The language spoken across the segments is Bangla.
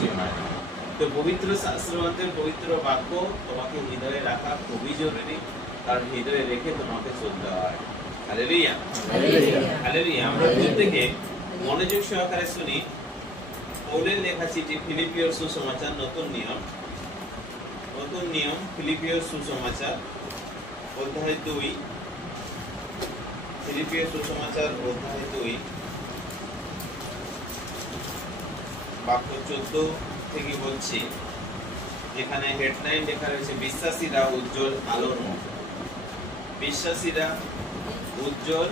কিছুই হয় না। তো পবিত্র শাস্ত্রমন্ত্রের পবিত্র বাক্য তোমাকে হৃদয়ে রাখা খুবই জরুরি, কারণ হৃদয়ে রেখে তোমাকে চলতে হয়। Hallelujah, hallelujah. আমরা প্রত্যেকে মনোযোগ সহকারে শুনি পৌলের লেখা চিঠি ফিলিপিয়র সুসমাচার নতুন নিয়ম ফিলিপিয়র সুসমাচার অধ্যায় 2, ফিলিপিয়র সুসমাচার অধ্যায় 2 বাক্য 14 থেকে বলছি, যেখানে হেডলাইন লেখা রয়েছে বিশ্বাসীরা উজ্জ্বল আলোর মতো। বিশ্বাসীরা উজ্জ্বল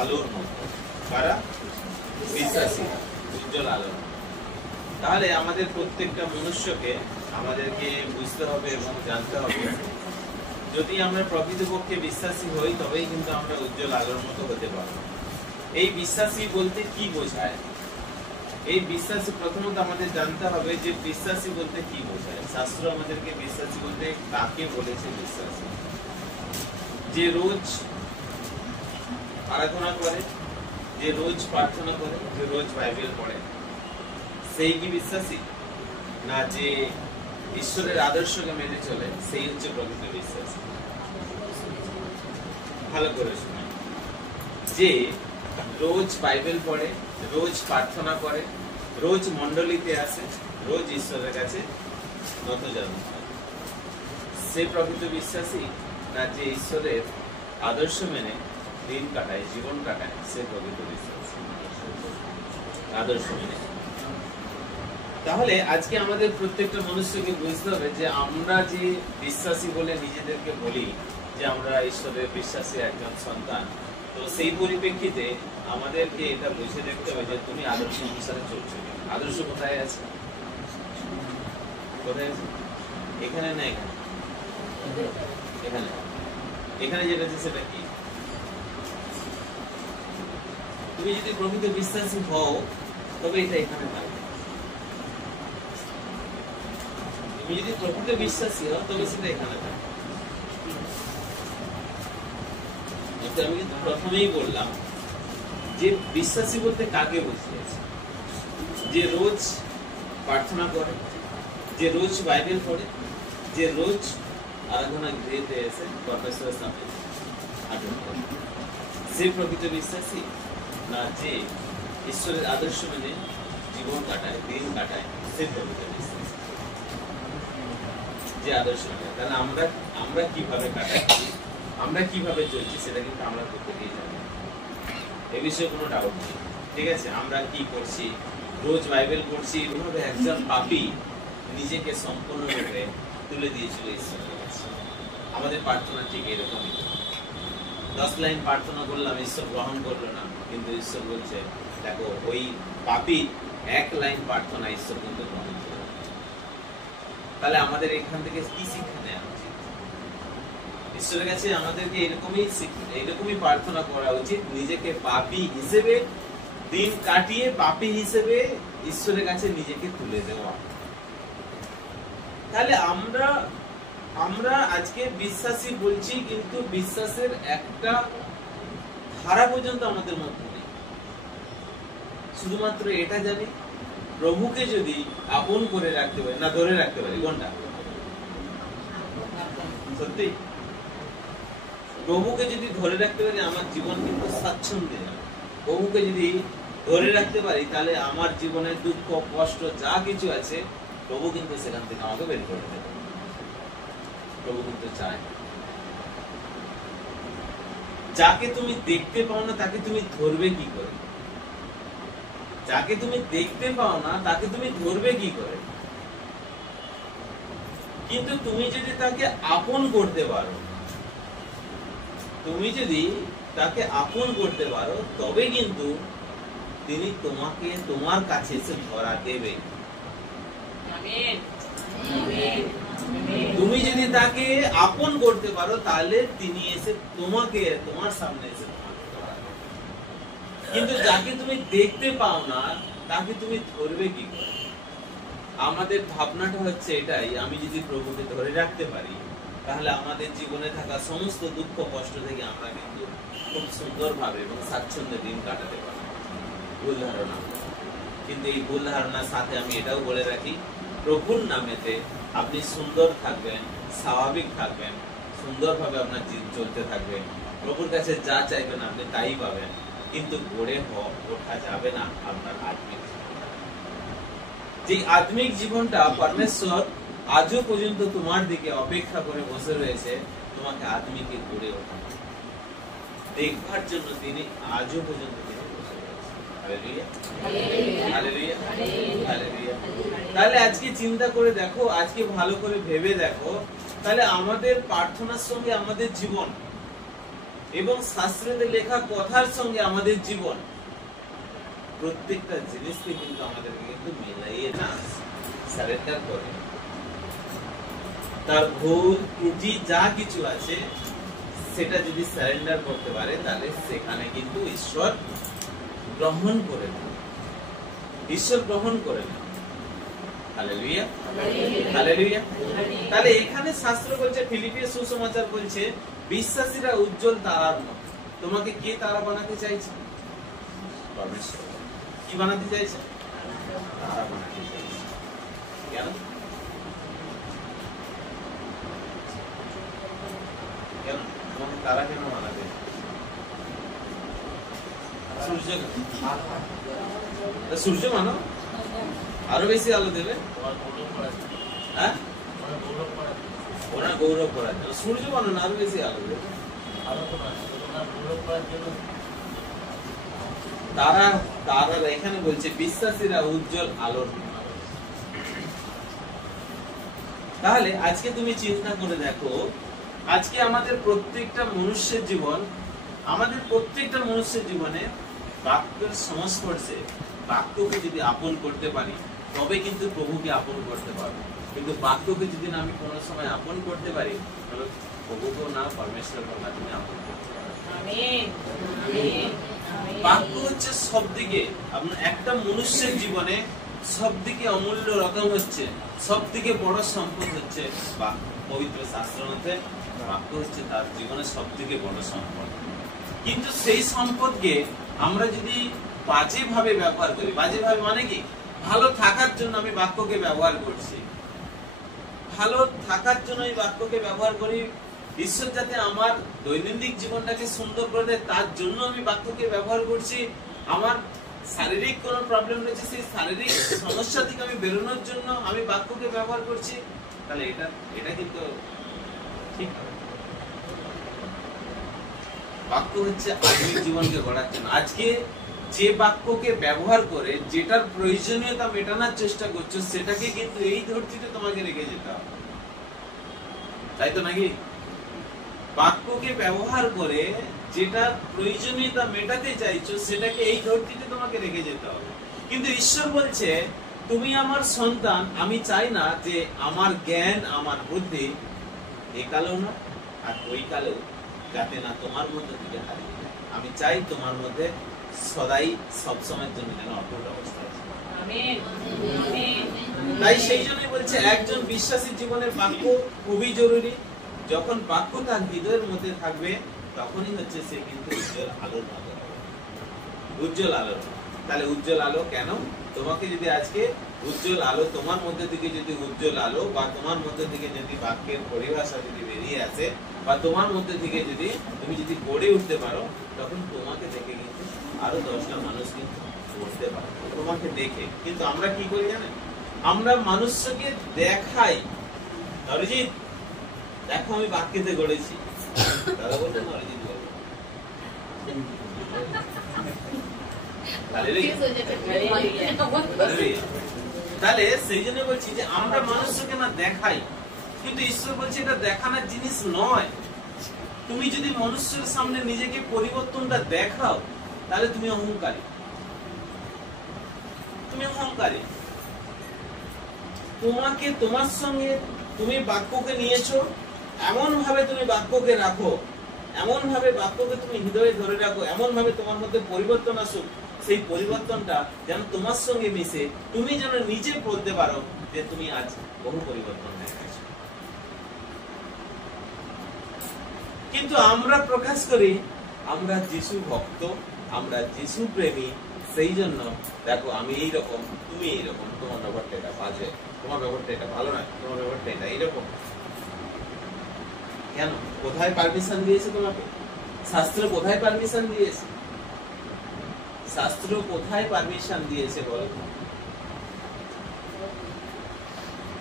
আলোর মতো। কারা? বিশ্বাসীরা উজ্জ্বল আলোর মতো। তাহলে আমাদের প্রত্যেকটা মনুষ্যকে আমাদেরকে বুঝতে হবে এবং জানতে হবে, যদি আমরা প্রকৃতপক্ষে বিশ্বাসী হই তবেই কিন্তু আমরা উজ্জ্বল আলোর মতো হতে পারব। এই বিশ্বাসী বলতে কি বোঝায়? এই বিশ্বাসী প্রথমত আমাদের জানতে হবে যে বিশ্বাসী বলতে কি বোঝায়। শাস্ত্র আমাদেরকে বিশ্বাসী বলতে কাকে বলেছে বিশ্বাসী? যে রোজ আরাধনা করে, যে রোজ প্রার্থনা করে, যে রোজ বাইবেল পড়ে, সেই কি বিশ্বাসী? না যে ঈশ্বরের আদর্শকে মেনে চলে, সেই হচ্ছে প্রকৃত বিশ্বাসী? ভালো করে শুনুন, যে রোজ বাইবেল পড়ে, রোজ প্রার্থনা করে, রোজ মণ্ডলীতে আসে, রোজ ঈশ্বরের কাছে নতজানু হয়, সে প্রকৃত বিশ্বাসী? না যে ঈশ্বরের আদর্শ মেনে দিন কাটায়, জীবন কাটায়, সে প্রকৃত বিশ্বাসী? আদর্শ মেনে। তাহলে আজকে আমাদের প্রত্যেকটা মনুষ্যকে বুঝতে হবে যে আমরা যে বিশ্বাসী বলে নিজেদেরকে বলি যে আমরা ঈশ্বরের বিশ্বাসী একজন সন্তান, তো সেই পরিপ্রেক্ষিতে আমাদেরকে এটা বুঝে দেখতে হবে যে তুমি আদর্শ অনুসারে চলছো। আদর্শ কোথায় আছে? কোথায় আছে? এখানে না এখানে? এখানে। এখানে যেটা আছে সেটা কি? তুমি যদি প্রকৃত বিশ্বাসী হও তবে এটা এখানে থাকবে। তুমি যদি প্রকৃত বিশ্বাসী হও তবে সেটা এখানে থাকবে। আমি কিন্তু প্রথমেই বললাম যে বিশ্বাসী বলতে কাকে বুঝিয়েছে? যে রোজ প্রার্থনা করে, যে রোজ বাইবেল পড়ে, যে রোজ আরাধনা গৃহেতে এসে পরমেশ্বরের সামনে হাজির করে, সে প্রকৃত বিশ্বাসী? না যে ঈশ্বরের আদর্শ মেনে জীবন কাটায়, দিন কাটায়, সে প্রকৃত বিশ্বাসী? যে আদর্শ মেনে। তাহলে আমরা কিভাবে কাটাচ্ছি, আমরা কিভাবে চলছি সেটা কিন্তু আমরা প্রত্যেকেই জানি, এ বিষয়ে কোনো ডাউট নেই। ঠিক আছে, আমরা কি করছি? রোজ বাইবেল পড়ছি, এভাবে একজন পাপী নিজেকে সম্পূর্ণরূপে তুলে দিয়েছিল ঈশ্বরের কাছে। আমাদের প্রার্থনা ঠিক এরকমই। 10 লাইন প্রার্থনা করলাম, ঈশ্বর গ্রহণ করলো না, কিন্তু ঈশ্বর বলছে দেখো ওই পাপী 1 লাইন প্রার্থনা ঈশ্বর কিন্তু গ্রহণ করলো। তাহলে আমাদের এখান থেকে কি শিক্ষা নেওয়া উচিত? ঈশ্বরের কাছে আমাদেরকে এরকমই প্রার্থনা করা উচিত, নিজেকে পাপী হিসেবে দিন কাটিয়ে পাপী হিসেবে ঈশ্বরের কাছে নিজেকে তুলে দেওয়া। তাহলে আমরা আজকে বিশ্বাসী বলছি, কিন্তু বিশ্বাসের একটা ধারা পর্যন্ত আমাদের মধ্যে নেই। শুধুমাত্র এটা জানি প্রভুকে যদি আপন করে রাখতে পারি, না ধরে রাখতে পারি, কোনটা সত্যি? প্রভুকে যদি ধরে রাখতে পারি আমার জীবন কিন্তু স্বাচ্ছন্দ্যে যাবে। প্রভুকে যদি ধরে রাখতে পারি তাহলে আমার জীবনের দুঃখ কষ্ট যা কিছু আছে প্রভু কিন্তু সেখান থেকে আমাকে বের করে দেবে। প্রভু কিন্তু চায়। যাকে তুমি দেখতে পাও না তাকে তুমি ধরবে কি করে? যাকে তুমি দেখতে পাও না তাকে তুমি ধরবে কি করে? কিন্তু তুমি যদি তাকে আপন করতে পারো, তুমি যদি তাকে আপন করতে পারো তবে কিন্তু তিনি তোমাকে তোমার কাছে এসে ধরা দেবে। তুমি যদি তাকে আপন করতে পারো তাহলে তিনি এসে তোমাকে তোমার সামনে এসে ধরা দেবে। কিন্তু যাকে তুমি দেখতে পাও না তাকে তুমি ধরবে কি করে? আমাদের ভাবনাটা হচ্ছে এটাই, আমি যদি প্রভুকে ধরে রাখতে পারি তাহলে আমাদের জীবনে থাকা সমস্ত দুঃখ কষ্ট থেকে আমরা কিন্তু খুব সুন্দরভাবে এবং স্বাচ্ছন্দ্যে দিন কাটাতে পারি। ভুল ধারণা। কিন্তু এই ভুল ধারণার সাথে আমি এটাও বলে রাখি, প্রভুর নামেতে আপনি সুন্দর থাকবেন, স্বাভাবিক থাকবেন, সুন্দরভাবে আপনার জীবন চলতে থাকবে, প্রভুর কাছে যা চাইবেন আপনি তাই পাবেন, কিন্তু গড়ে ওঠা যাবে না আপনার আত্মিক জীবনটা। যে আত্মিক জীবনটা পরমেশ্বর আজও পর্যন্ত তোমার দিকে অপেক্ষা করে বসে রয়েছে, তোমাকে আত্মিকে গড়ে ওঠা দেখবার জন্য তিনি আজও পর্যন্ত বসে রয়েছে। Hallelujah, hallelujah, hallelujah. তাহলে আজকে চিন্তা করে দেখো, আজকে ভালো করে ভেবে দেখো, তাহলে আমাদের প্রার্থনার সঙ্গে আমাদের জীবন এবং শাস্ত্রে লেখা কথার সঙ্গে আমাদের জীবন, প্রত্যেকটা জিনিসকে কিন্তু আমাদেরকে কিন্তু মিলাইয়ে না সারেন্ডার করে, তার ভুল ত্রুটি যা কিছু আছে সেটা যদি সারেন্ডার করতে পারে, তাহলে সেখানে কিন্তু ঈশ্বর গ্রহণ করে নেয়, ঈশ্বর গ্রহণ করে নেয়। Hallelujah, hallelujah. তাহলে এখানে শাস্ত্র বলছে, ফিলিপিয় সুসমাচার বলছে, বিশ্বাসীরা উজ্জ্বল তারার মতো। তোমাকে কে তারা বানাতে চাইছে? পরমেশ্বর। কি বানাতে চাইছে? তারা বানাতে চাইছে। কেন? কেন তোমাকে তারা কেন বানাবে? সূর্য, সূর্য মানো আরো বেশি আলো দেবে, হ্যাঁ ওনার গৌরব করার জন্য। সূর্য মানো না আরো বেশি আলো দেবে। তারা, তারা এখানে বলছে বিশ্বাসীরা উজ্জ্বল আলোর। তাহলে আজকে তুমি চিন্তা করে দেখো, আজকে আমাদের প্রত্যেকটা মনুষ্যের জীবন, আমাদের প্রত্যেকটা মনুষ্যের জীবনে বাক্যের সংস্পর্শে, বাক্যকে যদি আপন করতে পারি তবে কিন্তু প্রভুকে আপন করতে পারবো। কিন্তু বাক্যকে যদি না আমি কোনো সময় আপন করতে পারি, তাহলে প্রভুকেও না পরমেশ্বরকেও না তুমি আপন করতে পারো। বাক্য হচ্ছে সব দিকে, আপনার একটা মনুষ্যের জীবনে সব দিকে অমূল্য রকম হচ্ছে, সব থেকে বড় সম্পদ হচ্ছে বাক্য। পবিত্র শাস্ত্রের মধ্যে বাক্য হচ্ছে তার জীবনের সব থেকে বড় সম্পদ। কিন্তু সেই সম্পদকে আমরা যদি বাজে ভাবে ব্যবহার করি, বাজে ভাবে মানে কি, ভালো থাকার জন্য আমি বাক্যকে ব্যবহার করছি, ভালো থাকার জন্য এই বাক্যকে ব্যবহার করি, ঈশ্বর যাতে আমার দৈনন্দিন জীবনটাকে সুন্দর করে দেয় তার জন্য আমি বাক্যকে ব্যবহার করছি, আমার শারীরিক কোন প্রবলেম রয়েছে সেই শারীরিক সমস্যা থেকে আমি বেরোনোর জন্য আমি বাক্যকে ব্যবহার করছি, তাহলে এটা কিন্তু ঠিক না। বাক্য হচ্ছে আধুনিক জীবনকে গড়ার জন্য। আজকে যে বাক্যকে ব্যবহার করে যেটার প্রয়োজনীয়তা মেটানোর চেষ্টা করছো, সেটাকে কিন্তু এই ধরতিতে তোমাকে রেখে যেতে হবে, তাই তো নাকি? বাক্যকে ব্যবহার করে যেটা প্রয়োজনীয়তা মেটাতে চাইছো, সেটাকে এই ধরতিতে তোমাকে রেখে যেতে হবে। কিন্তু ঈশ্বর বলছে, তুমি আমার সন্তান, আমি চাই না যে আমার জ্ঞান, আমার বুদ্ধি একালেও না আর ওই কালেও যাতে না তোমার মধ্যে থেকে হারিয়ে যায়। আমি চাই তোমার মধ্যে সদাই সবসময়ের জন্য যেন অটুট অবস্থা আছে। তাই সেই জন্যই বলছে, একজন বিশ্বাসীর জীবনে বাক্য খুবই জরুরি। যখন বাক্য তার হৃদয়ের মধ্যে থাকবে, তখনই হচ্ছে সে কিন্তু উজ্জ্বল আলোর মতো হবে, উজ্জ্বল আলো। তাহলে উজ্জ্বল আলো কেন? তোমাকে যদি আজকে উজ্জ্বল আলো, তোমার মধ্যে থেকে যদি উজ্জ্বল আলো বা তোমার মধ্যে থেকে যদি বাক্যের পরিভাষা যদি বেরিয়ে আসে, বা তোমার মধ্যে থেকে যদি তুমি যদি গড়ে উঠতে পারো, তখন তোমাকে দেখে কিন্তু আরো 10টা মানুষ কিন্তু পড়তে পারে তোমাকে দেখে। কিন্তু আমরা কি করি জানেন? আমরা মানুষকে দেখাই, অরিজিৎ দেখো আমি বাক্যতে গড়েছি, দাদা বলছেন অরিজিৎ বলবো। তাহলে সেই জন্য বলছি যে আমরা মানুষকে না দেখাই, কিন্তু ঈশ্বর বলছে এটা দেখানোর জিনিস নয়। তুমি যদি মানুষের সামনে নিজেকে পরিবর্তনটা দেখাও, তাহলে তুমি অহংকারী, তুমি অহংকারী। তোমাকে, তোমার সঙ্গে তুমি বাক্যকে নিয়েছো, এমন ভাবে তুমি বাক্যকে রাখো, এমন ভাবে বাক্যকে তুমি হৃদয়ে ধরে রাখো, এমন ভাবে তোমার মধ্যে পরিবর্তন আসুক, সেই পরিবর্তনটা যেন তোমার সঙ্গে মিশে, তুমি যেন নিজে বলতে পারো যে তুমি আজ বহু পরিবর্তন হয়ে গেছো। কিন্তু আমরা প্রকাশ করি আমরা যিশু ভক্ত, আমরা যিশু প্রেমী, সেই জন্য দেখো আমি এইরকম, তুমি এইরকম, তোমার ব্যাপারটা এটা বাজে, তোমার ব্যাপারটা এটা ভালো নয়, তোমার ব্যাপারটা এটা এইরকম। কেন? কোথায় পারমিশন দিয়েছে তোমাকে? শাস্ত্র কোথায় পারমিশন দিয়েছে? শাস্ত্র কোথায় পারমিশন দিয়েছে বলো?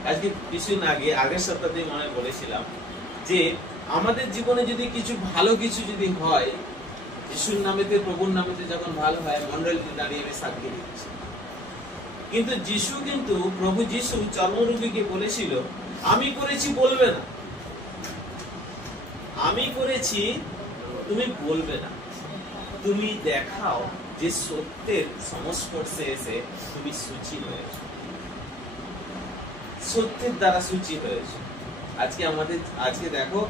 আজকে কিছুদিন আগে, আগের সপ্তাহে মনে বলেছিলাম যে আমাদের জীবনে যদি কিছু ভালো কিছু যদি হয়, যিশুর নামেতে, প্রভুর নামেতে যখন ভালো হয়, মন্ডলীতে দাঁড়িয়ে আমি সাক্ষী দিচ্ছি। কিন্তু যিশু, কিন্তু প্রভু যিশু চর্মরোগীকে বলেছিল, আমি করেছি বলবে না, আমি করেছি তুমি বলবে না, তুমি দেখাও যে সত্যের সংস্পর্শে এসে তুমি সূচি হয়েছো, সত্যের দ্বারা সূচি হয়েছে। আজকে দেখো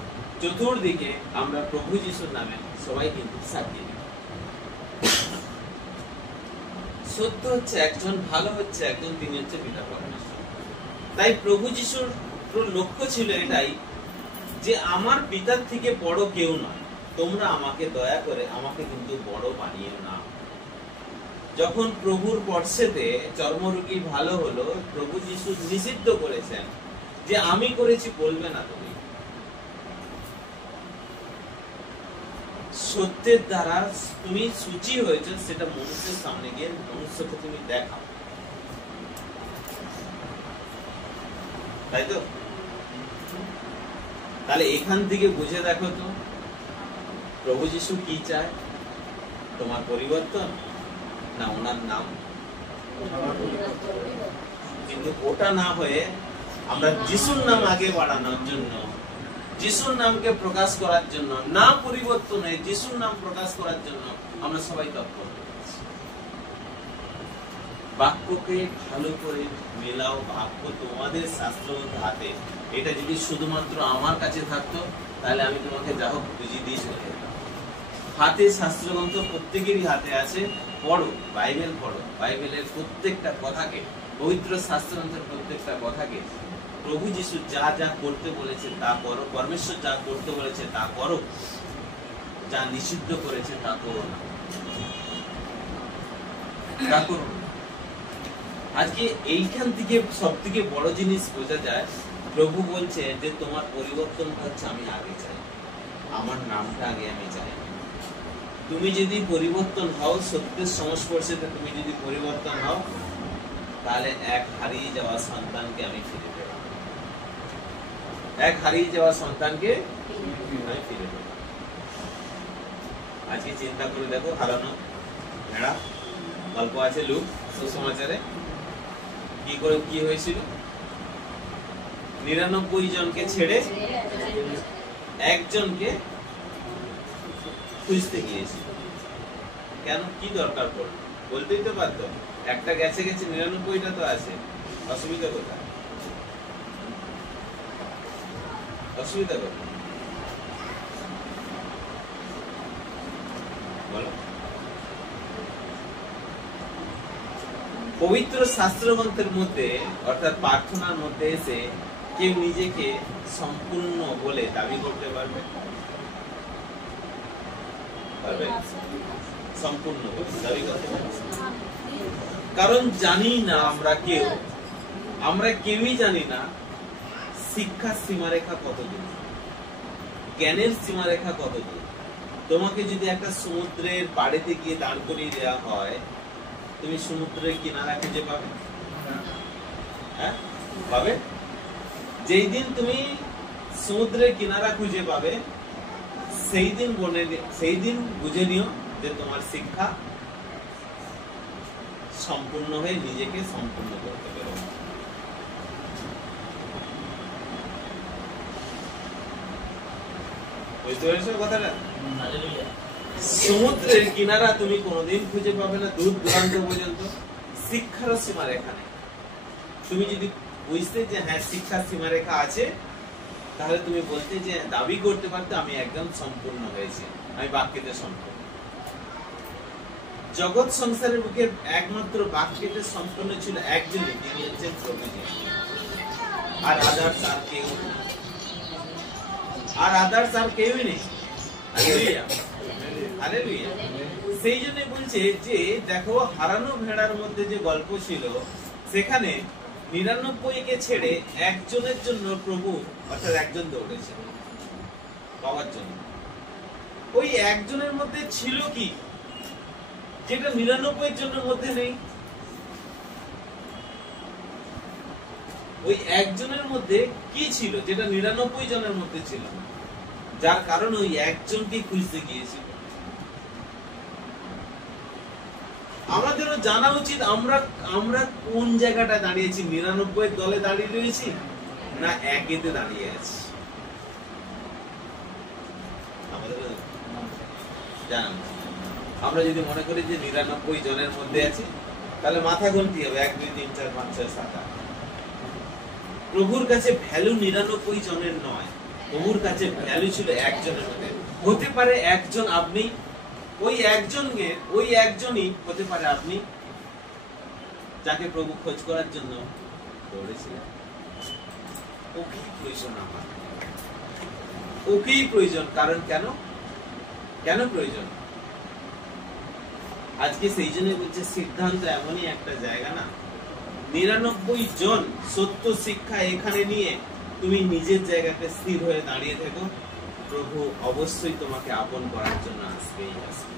চতুর্দিকে আমরা প্রভু যিশুর নামে সবাই কিন্তু সাক্ষী দিই। সত্য হচ্ছে একজন, ভালো হচ্ছে একজন, তিনি হচ্ছে পিতা পরমেশ্বর। তাই প্রভু যিশুর লক্ষ্য ছিল এটাই যে আমার পিতার থেকে বড় কেউ নয়, তোমরা আমাকে দয়া করে আমাকে কিন্তু বড় বানিয়ে না। যখন প্রভুর পর্শেতে চর্মরোগী ভালো হলো, প্রভু যিশু নিষিদ্ধ করেছেন যে আমি করেছি বলবে না তুমি। সত্যের দ্বারা তুমি সূচি হয়েছে, সেটা মানুষের সামনে গিয়ে মনুষ্যকে তুমি দেখাও, তাই তো? তাহলে এখান থেকে বুঝে দেখো তো প্রভু যিশু কি চায়? তোমার পরিবর্তন না ওনার নাম? কিন্তু ওটা না হয়ে আমরা যিশুর নাম আগে বাড়ানোর জন্য, যিশুর নামকে প্রকাশ করার জন্য, নাম পরিবর্তন হয়ে যিশুর নাম প্রকাশ করার জন্য আমরা সবাই তৎপর। বাক্যকে ভালো করে মেলাও, বাক্য তোমাদের শাস্ত্রগত হাতে। এটা যদি শুধুমাত্র আমার কাছে থাকতো তাহলে আমি তোমাকে যা হোক বুঝিয়ে দিয়ে চলে যেতাম। হাতে শাস্ত্রগ্রন্থ প্রত্যেকেরই হাতে আছে, পড়ো, বাইবেল পড়ো, বাইবেলের প্রত্যেকটা কথাকে, পবিত্র শাস্ত্রগ্রন্থের প্রত্যেকটা কথাকে প্রভু যিশু যা যা করতে বলেছে তা করো, পরমেশ্বর যা করতে বলেছে তা করো, যা নিষিদ্ধ করেছে তা করো না, তা করো না। আজকে এইখান থেকে সব থেকে বড় জিনিস বোঝা যায়, প্রভু বলছে যে তোমার পরিবর্তন হচ্ছে আমি আগে চাই, আমার নামটা আগে আমি চাই। তুমি যদি পরিবর্তন হও, সত্যের সংস্পর্শে তুমি যদি পরিবর্তন হও, তাহলে এক হারিয়ে যাওয়া সন্তানকে আমি ফিরে দেব, এক হারিয়ে যাওয়া সন্তানকে আমি ফিরে দেব। আজকে চিন্তা করে দেখো, হারানো ভেড়া গল্প আছে লুক সুসমাচারে, কি করে কি হয়েছিল? 99 জনকে ছেড়ে একজনকে খুঁজতে গিয়েছিল। কেন? কি দরকার পড়লো? বলতেই তো পারতো, একটা গেছে গেছে, 99টা তো আছে, অসুবিধা কোথায়? অসুবিধা কোথায় বলো? পবিত্র শাস্ত্রগ্রন্থের মধ্যে অর্থাৎ প্রার্থনার মধ্যে এসে কেউ নিজেকে সম্পূর্ণ বলে দাবি করতে পারবে? পারবে? সম্পূর্ণ বলে দাবি করতে পারবে? কারণ জানি না আমরা কেউই জানি না শিক্ষার সীমারেখা কতদূর, জ্ঞানের সীমারেখা কতদূর। তোমাকে যদি একটা সমুদ্রের পাড়েতে গিয়ে দাঁড় করিয়ে দেওয়া হয়, তুমি সমুদ্রের কিনারা খুঁজে পাবে? হ্যাঁ, পাবে? যেই দিন তুমি সমুদ্রের কিনারা খুঁজে পাবে, সেই দিন বুঝে নিও যে তোমার শিক্ষা সম্পূর্ণ হয়ে নিজেকে সম্পূর্ণ করতে পারো। বুঝতে পেরেছো কথাটা? সমুদ্রের কিনারা তুমি কোনোদিন খুঁজে পাবে না, দূর দূরান্ত পর্যন্ত। শিক্ষার সীমারেখা নেই। তুমি যদি বুঝতে যে হ্যাঁ শিক্ষার সীমারেখা আছে, তাহলে তুমি বলতে যে দাবি করতে পারতে আমি একদম সম্পূর্ণ হয়েছি, আমি বাক্যেতে সম্পূর্ণ। জগৎ সংসারের বুকে একমাত্র বাক্যেতে সম্পূর্ণ ছিল একজনই, তিনি হচ্ছেন প্রভু যিশু। আর আদার্স আর কেউ নেই, আর আদার্স আর কেউই নেই। Hallelujah, hallelujah. সেই জন্য বলছে যে দেখো হারানো ভেড়ার মধ্যে যে গল্প ছিল সেখানে 99কে ছেড়ে একজনের জন্য প্রভু অর্থাৎ একজন দৌড়েছে পাওয়ার জন্য। ওই একজনের মধ্যে ছিল কি যেটা 99 জনের মধ্যে নেই? ওই একজনের মধ্যে কি ছিল যেটা 99 জনের মধ্যে ছিল, যার কারণে ওই একজনকে খুঁজতে গিয়েছিল। আমাদেরও জানা উচিত আমরা কোন জায়গাটা দাঁড়িয়েছি, 99 দলে দাঁড়িয়ে রয়েছি না একেতে দাঁড়িয়ে আছি। আমাদের জানা, আমরা যদি মনে করি যে 99 জনের মধ্যে আছি তাহলে মাথা গুনতে হবে 1 2 3 4 5 6 7 8। প্রভুর কাছে ভ্যালু 99 জনের নয়, প্রভুর কাছে ভ্যালু ছিল একজনের মধ্যে। হতে পারে একজন আপনি, ওই একজনই হতে পারে আপনি যাকে প্রভু খোঁজ করার জন্য দৌড়েছিলেন। ওকেই প্রয়োজন আমার, ওকেই প্রয়োজন। কারণ কেন প্রয়োজন? আজকে সেই জন্য বলছে সিদ্ধান্ত এমনই একটা জায়গা না, 99 জন সত্য শিক্ষা এখানে নিয়ে তুমি নিজের জায়গাতে স্থির হয়ে দাঁড়িয়ে থেকো, প্রভু অবশ্যই তোমাকে আপন করার জন্য আসবেই আসবে,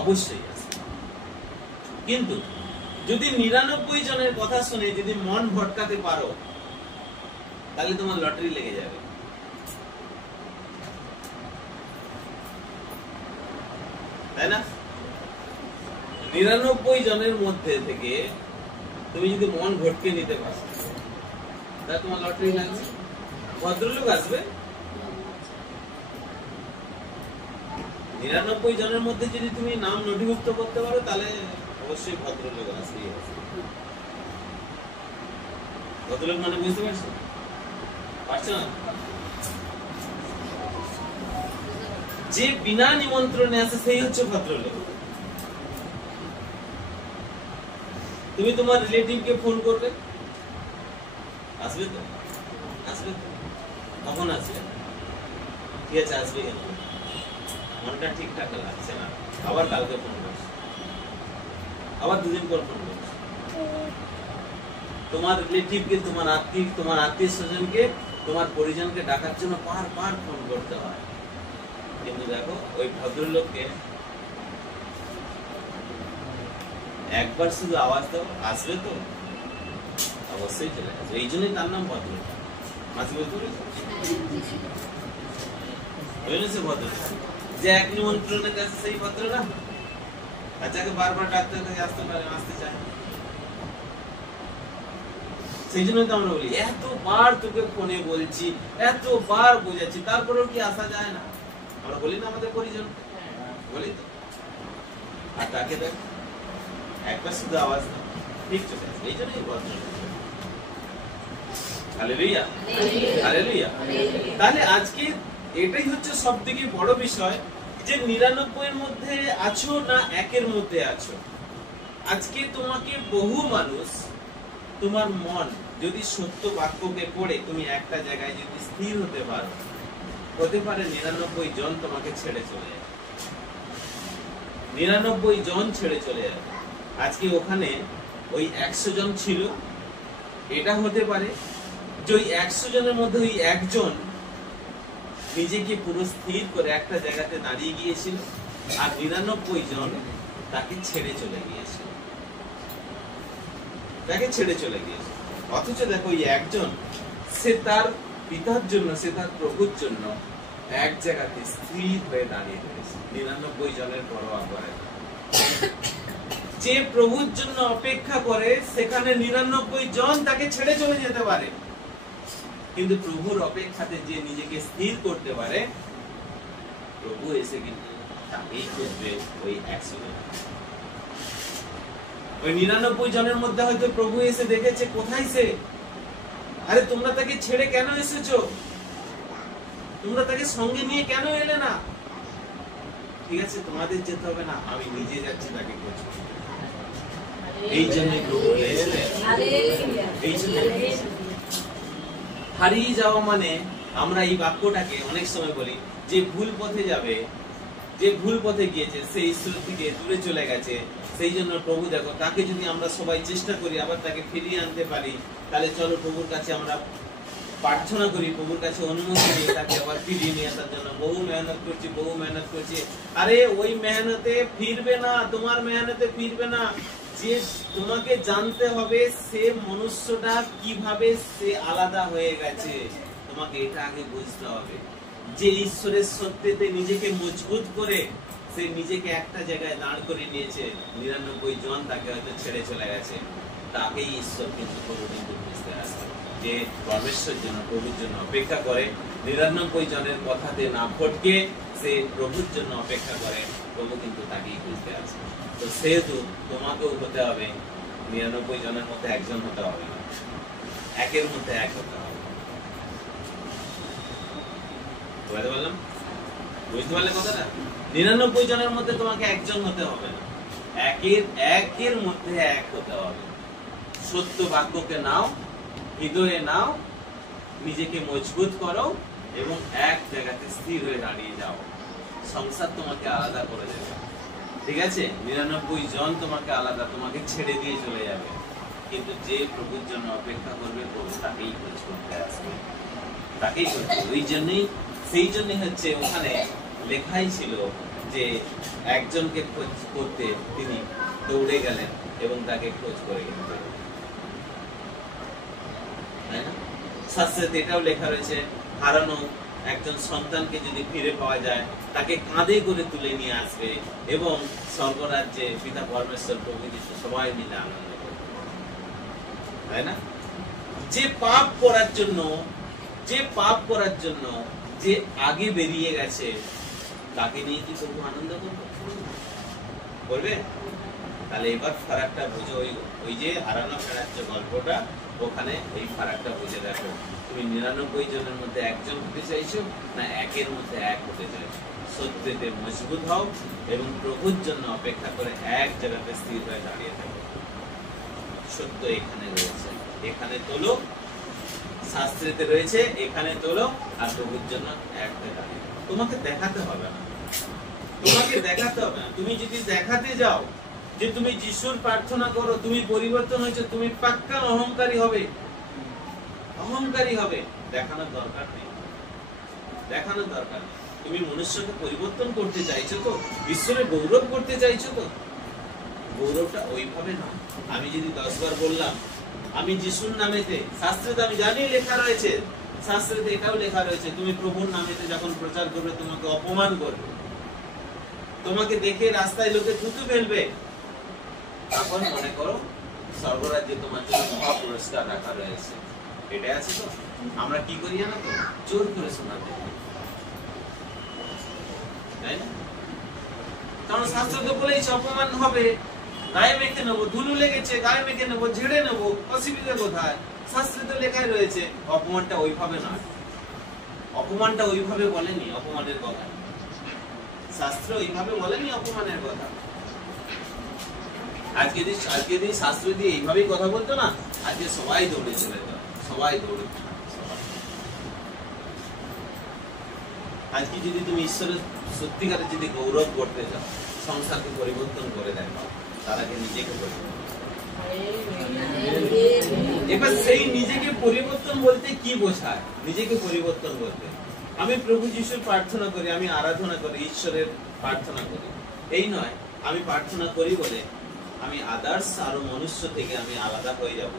অবশ্যই আসবে। কিন্তু যদি 99 জনের কথা শুনে যদি মন ভটকাতে পারো তাহলে তোমার লটারি লেগে যাবে। তাই না? 99 জনের মধ্যে থেকে তুমি যদি মন ভটকে নিতে পারো তাহলে তোমার লটারি লাগবে, ভদ্রলোক আসবে। 99 জনের মধ্যে যদি তুমি নাম নথিভুক্ত করতে পারো তাহলে অবশ্যই ভদ্রলোক আসবেই আসবে। ভদ্রলোক মানে বুঝতে পারছো? পারছো না? যে বিনা নিমন্ত্রণে আসে সেই হচ্ছে ভদ্রলোক। তুমি তোমার রিলেটিভকে ফোন করবে, আসবে তো? আসবে তো? কখন আসবে? ঠিক আছে, আসবে কেন? মনটা ঠিকঠাক লাগছে না, আবার কালকে ফোন করছে, আবার 2 দিন পর ফোন করছে। তোমার রিলেটিভকে, তোমার আত্মীয় স্বজনকে, তোমার পরিজনকে ডাকার জন্য বারবার ফোন করতে হয়। কিন্তু দেখো ওই ভদ্রলোককে একবার শুধু আওয়াজ দাও, আসবে তো? অবশ্যই চলে আসবে। এই জন্যই তার নাম ভদ্রলোক। মাঝে বুঝতে পেরেছো? ভদ্রলোক যে এক নিমন্ত্রণে কাছে সেই ভদ্রলোক, আর যাকে বারবার ডাক্তার কাছে আসতে চায়। সেই জন্য তো আমরা বলি এতবার তোকে ফোনে বলছি, এতবার বোঝাচ্ছি, তারপরেও কি আসা যায় না? আমরা বলি না আমাদের পরিজন, বলি তো। আর তাকে দেখ একবার শুধু আওয়াজ দাও, ঠিক চলে আসবে। এই জন্যই ভদ্রলোক। Hallelujah, hallelujah. তাহলে আজকে এটাই হচ্ছে সবথেকে বড় বিষয়, যে 99 এর মধ্যে আছো না 1 এর মধ্যে আছো। আজকে তোমাকে বহু মানুষ, তোমার মন যদি সত্য বাক্যকে পড়ে তুমি একটা জায়গায় যদি স্থির হতে পারো, হতে পারে 99 জন তোমাকে ছেড়ে চলে যাবে, 99 জন ছেড়ে চলে যাবে। আজকে ওখানে ওই 100 জন ছিল, এটা হতে পারে যে ওই 100 জনের মধ্যে ওই একজন নিজেকে পুরো স্থির করে একটা জায়গাতে দাঁড়িয়ে গিয়েছিল, আর 99 জন তাকে ছেড়ে চলে গিয়েছিল, তাকে ছেড়ে চলে গিয়েছিল। অথচ দেখো ওই একজন, সে তার পিতার জন্য, সে তার প্রভুর জন্য এক জায়গাতে স্থির হয়ে দাঁড়িয়ে রয়েছে, 99 জনের পরোয়া করে। যে প্রভুর জন্য অপেক্ষা করে সেখানে 99 জন তাকে ছেড়ে চলে যেতে পারে, কিন্তু প্রভুর অপেক্ষাতে যে নিজেকে স্থির করতে পারে, প্রভু এসে কিন্তু তাকেই খুঁজবে ওই 100 জন। ওই 99 জনের মধ্যে হয়তো প্রভু এসে দেখেছে কোথায় সে, আরে তোমরা তাকে ছেড়ে কেন এসেছো, তোমরা তাকে সঙ্গে নিয়ে কেন এলে না? ঠিক আছে, তোমাদের যেতে হবে না, আমি নিজে যাচ্ছি তাকে খুঁজতে। এই জন্য প্রভু এসেছিলেন। এই জন্য হারিয়ে যাওয়া মানে, আমরা এই বাক্যটাকে অনেক সময় বলি যে ভুল পথে যাবে, যে ভুল পথে গিয়েছে, সে ঈশ্বর থেকে দূরে চলে গেছে। সেই জন্য প্রভু দেখো, তাকে যদি আমরা সবাই চেষ্টা করি আবার তাকে ফিরিয়ে আনতে পারি, তাহলে চলো প্রভুর কাছে আমরা প্রার্থনা করি, প্রভুর কাছে অনুমতি নিয়ে তাকে আবার ফিরিয়ে নিয়ে আসার জন্য বহু মেহনত করছি। আরে ওই মেহনতে ফিরবে না, তোমার মেহনতে ফিরবে না। যে তোমাকে জানতে হবে সে মনুষ্যটা কিভাবে সে আলাদা হয়ে গেছে, তোমাকে এটা আগে বুঝতে হবে। যে ঈশ্বরের সত্যতে নিজেকে মজবুত করে সে নিজেকে একটা জায়গায় দাঁড় করে নিয়েছে, 99 জন তাকে হয়তো ছেড়ে চলে গেছে, তাকেই ঈশ্বর কিন্তু প্রভু কিন্তু বুঝতে আসে। যে পরমেশ্বর জন্য প্রভুর জন্য অপেক্ষা করে, 99 জনের কথাতে না ফটকে সে প্রভুর জন্য অপেক্ষা করে, প্রভু কিন্তু তাকেই বুঝতে আসে। তো সেহেতু তোমাকেও হতে হবে 99 জনের মধ্যে একজন হতে হবে না, একের মধ্যে এক হতে হবে। বুঝতে পারলাম? বুঝতে পারলে কথাটা? 99 জনের মধ্যে তোমাকে একজন হতে হবে না, একের মধ্যে এক হতে হবে। সত্য বাক্যকে নাও, হৃদয়ে নাও, নিজেকে মজবুত করো এবং এক জায়গাতে স্থির হয়ে দাঁড়িয়ে যাও। সংসার তোমাকে আলাদা করে দেবে, ঠিক আছে? 99 জন তোমাকে আলাদা, তোমাকে ছেড়ে দিয়ে চলে যাবে, কিন্তু যে প্রভুর জন্য অপেক্ষা করবে প্রভু তাকেই খোঁজ করতে আসবে, তাকেই করতে। সেই জন্যই হচ্ছে ওখানে লেখাই ছিল যে একজনকে খোঁজ করতে তিনি দৌড়ে গেলেন এবং তাকে খোঁজ করে গেলেন। শাস্ত্রে এটাও লেখা রয়েছে, হারানো একজন সন্তানকে যদি ফিরে পাওয়া যায় তাকে কাঁধে করে তুলে নিয়ে আসবে এবং স্বর্গরাজ্যে পিতা পরমেশ্বর প্রভু যিশু সবাই মিলে আনন্দ করবে, তাই না? যে পাপ করার জন্য যে আগে বেরিয়ে গেছে তাকে নিয়ে কি প্রভু আনন্দ করবে? তাহলে এবার ফারাকটা বুঝো, ওই যে হারানো ফেরাচ্ছ গল্পটা, ওখানে এই ফারাকটা বুঝে দেখো। তুমি 99 জনের মধ্যে একজন হতে চাইছো না একের মধ্যে এক হতে চাইছো? সত্যতে মজবুত হও এবং প্রভুর জন্য অপেক্ষা করে এক জায়গাতে স্থির হয়ে দাঁড়িয়ে থাকো। সত্য এখানে রয়েছে, এখানে তোলো, শাস্ত্রেতে রয়েছে এখানে তোলো, আর প্রভুর জন্য এক হয়ে দাঁড়িয়ে। তোমাকে দেখাতে হবে না, তুমি যদি দেখাতে যাও যে তুমি যিশুর প্রার্থনা করো, তুমি পরিবর্তন হয়েছে, তুমি পাক্কা অহংকারী হবে। দেখানোর দরকার নেই। তুমি মনুষ্যকে পরিবর্তন করতে চাইছো তো, ঈশ্বরের গৌরব করতে চাইছো তো, গৌরবটা ওইভাবে না। আমি যদি 10 বার বললাম আমি যিশুর নামেতে, শাস্ত্রে আমি জানি লেখা রয়েছে, শাস্ত্রে এটাও লেখা রয়েছে, তুমি প্রভুর নামেতে যখন প্রচার করবে তোমাকে অপমান করবে, তোমাকে দেখে রাস্তায় লোকে থুতু ফেলবে, তখন মনে করো স্বর্গরাজ্যে তোমার জন্য মহা পুরস্কার রাখা রয়েছে। এটা আছে তো? আমরা কি করি জানো তো? জোর করে শোনাতে, তাই না? কারণ শাস্ত্র তো বলেইছে অপমান হবে, গায়ে মেখে নেবো, ধুলো লেগেছে গায়ে মেখে নেবো, ঝেড়ে নেবো, অসুবিধা কোথায়? শাস্ত্রে তো লেখাই রয়েছে। অপমানটা ওইভাবে নয়, অপমানটা ওইভাবে বলেনি অপমানের কথা, শাস্ত্র ওইভাবে বলেনি অপমানের কথা। আজকে যদি শাস্ত্র দিয়ে এইভাবেই কথা বলতো না, আজকে সবাই দৌড়ে চলে যেত, সবাই দৌড়ে। আজকে যদি তুমি ঈশ্বরের সত্যিকারে যদি গৌরব করতে চাও, সংসারকে পরিবর্তন করে দেখো, তারাকে নিজেকে পরিবর্তন। এবার সেই নিজেকে পরিবর্তন বলতে কি বোঝায়? নিজেকে পরিবর্তন বলতে আমি প্রভু যিশুর প্রার্থনা করি, আমি আরাধনা করি, ঈশ্বরের প্রার্থনা করি, এই নয় আমি প্রার্থনা করি বলে আমি আদার্স আরো মনুষ্য থেকে আমি আলাদা হয়ে যাব,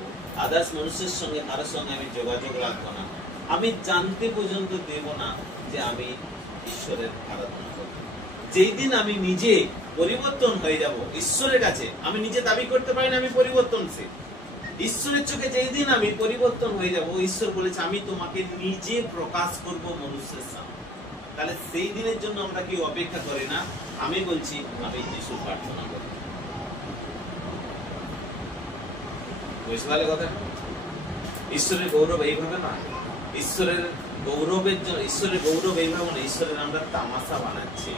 আদার্স মানুষের সঙ্গে কারোর সঙ্গে আমি যোগাযোগ রাখবো না, আমি জানতে পর্যন্ত দেব না যে আমি ঈশ্বরের আরাধনা করব। যেই দিন আমি নিজে পরিবর্তন হয়ে যাব ঈশ্বরের কাছে, আমি নিজে দাবি করতে পারি না আমি পরিবর্তনশীল, ঈশ্বরের চোখে যেই দিন আমি পরিবর্তন হয়ে যাব, ঈশ্বর বলেছে আমি তোমাকে নিজে প্রকাশ করব মানুষের সামনে। তাহলে সেই দিনের জন্য আমরা কি অপেক্ষা করি না? আমি বলছি আমি যিশুর প্রার্থনা করি। বুঝতে পারলে কথা? ঈশ্বরের গৌরব এইভাবে না, ঈশ্বরের গৌরবের জন্য, ঈশ্বরের গৌরব এইভাবে না, ঈশ্বরের আমরা তামাশা বানাচ্ছি।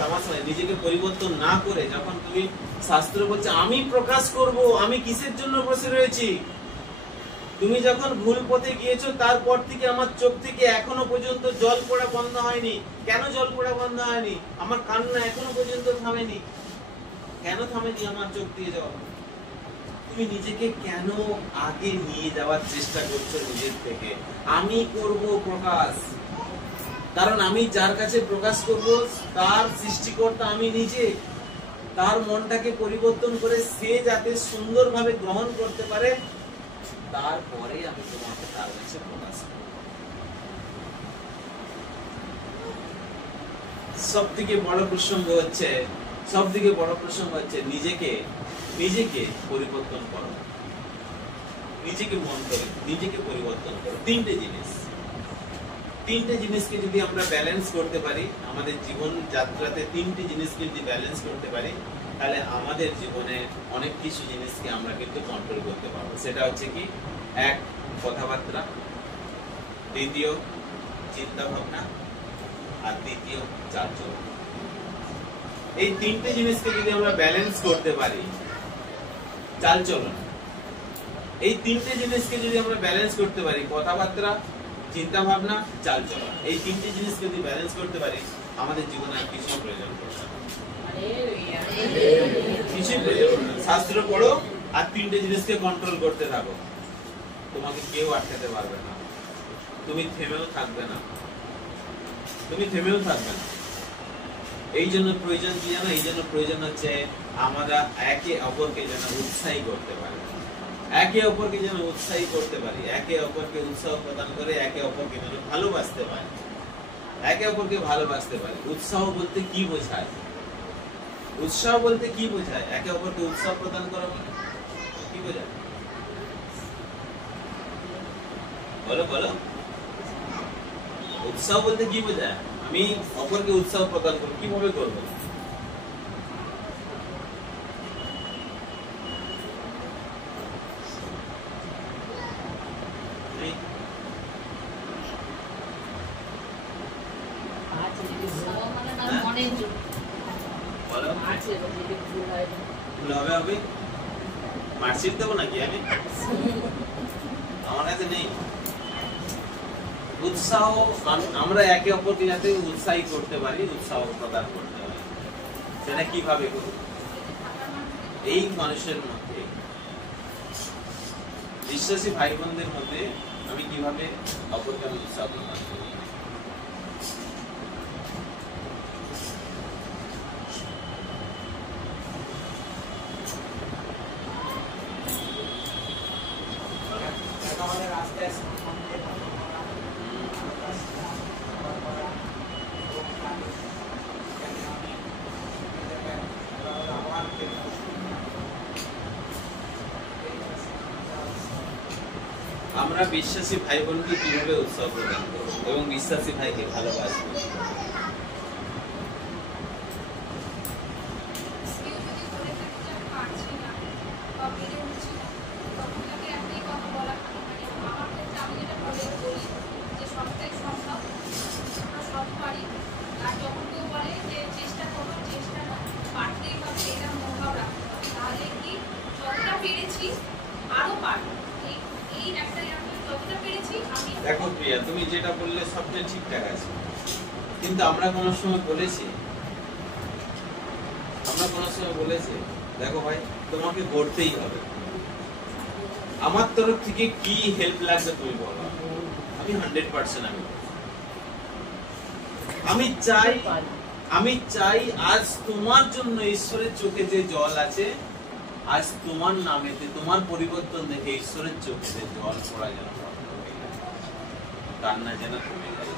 তামাশা নয়, নিজেকে পরিবর্তন না করে যখন তুমি, শাস্ত্র বলছে আমি প্রকাশ করব, আমি কিসের জন্য বসে রয়েছি? তুমি যখন ভুল পথে গিয়েছো তারপর থেকে আমার চোখ থেকে এখনো পর্যন্ত জল পড়া বন্ধ হয়নি। কেন জল পড়া বন্ধ হয়নি? আমার কান্না এখনো পর্যন্ত থামেনি। কেন থামেনি আমার চোখ দিয়ে জল? তুমি নিজেকে কেন আগে নিয়ে যাওয়ার চেষ্টা করছো নিজের থেকে? আমি করব প্রকাশ, কারণ আমি যার কাছে প্রকাশ করব তার সৃষ্টিকর্তা আমি নিজে। তার মনটাকে পরিবর্তন করে সে যাতে সুন্দরভাবে গ্রহণ করতে পারে, তারপরে আমি তোমাকে তার কাছে প্রকাশ করব। সবথেকে বড় প্রসঙ্গ হচ্ছে নিজেকে পরিবর্তন করো, নিজেকে মন করে নিজেকে পরিবর্তন করো। তিনটে জিনিসকে যদি আমরা ব্যালেন্স করতে পারি আমাদের জীবন যাত্রাতে, তিনটে জিনিসকে যদি ব্যালেন্স করতে পারি, তাহলে আমাদের জীবনে অনেক কিছু জিনিসকে আমরা কিন্তু কন্ট্রোল করতে পারবো। সেটা হচ্ছে কি, এক, কথাবার্তা, দ্বিতীয় চিন্তা ভাবনা, আর তৃতীয় চালচলন। এই তিনটে জিনিসকে যদি আমরা ব্যালেন্স করতে পারি, চালচলন, এই তিনটে জিনিসকে যদি আমরা ব্যালেন্স করতে পারি, কথাবার্তা, চিন্তা ভাবনা, চালচলন, এই তিনটে জিনিসকে যদি ব্যালেন্স করতে পারি, আমাদের জীবনে আর কিছু প্রয়োজন পড়বে না। কিছুই প্রয়োজন পড়বে না। শাস্ত্র পড়ো আর তিনটে জিনিসকে কন্ট্রোল করতে থাকো, তোমাকে কেউ আটকাতে পারবে না। তুমি থেমেও থাকবে না। এই জন্য প্রয়োজন কি জানো? এই জন্য প্রয়োজন হচ্ছে আমরা একে অপরকে যেন উৎসাহী করতে পারি, একে অপরকে উৎসাহ প্রদান করে একে অপরকে যেন ভালোবাসতে পারি। উৎসাহ বলতে কি বোঝায়? একে অপরকে উৎসাহ প্রদান করা মানে কি বোঝায়? বলো। উৎসাহ বলতে কি বোঝায়? আমি অপরকে উৎসাহ প্রদান করব, কিভাবে করব? মার্কশিট দেবো নাকি আমি? আমার কাছে নেই। উৎসাহ আমরা একে অপরকে যাতে উৎসাহী করতে পারি, উৎসাহ প্রদান করতে পারি, সেটা কিভাবে করব? এই মানুষের মধ্যে, বিশ্বাসী ভাই বোনদের মধ্যে আমি কিভাবে অপরকে উৎসাহ প্রদান করব? আমরা বিশ্বাসী ভাই বোনকে কিভাবে উৎসাহ প্রদান করব এবং বিশ্বাসী ভাইকে ভালোবাসবো? দেখো প্রিয়া, তুমি যেটা বললে সবটা ঠিকঠাক আছে, কিন্তু আমরা কোনো সময় বলেছি দেখো ভাই তোমাকে করতেই হবে, আমার তরফ থেকে কি হেল্প লাগবে তুমি বলো, আমি 100% আমি চাই আজ তোমার জন্য ঈশ্বরের চোখে যে জল আছে, আজ তোমার নামেতে তোমার পরিবর্তন দেখে ঈশ্বরের চোখে যে জল পড়া যেন কান্না যেন কমে যায়।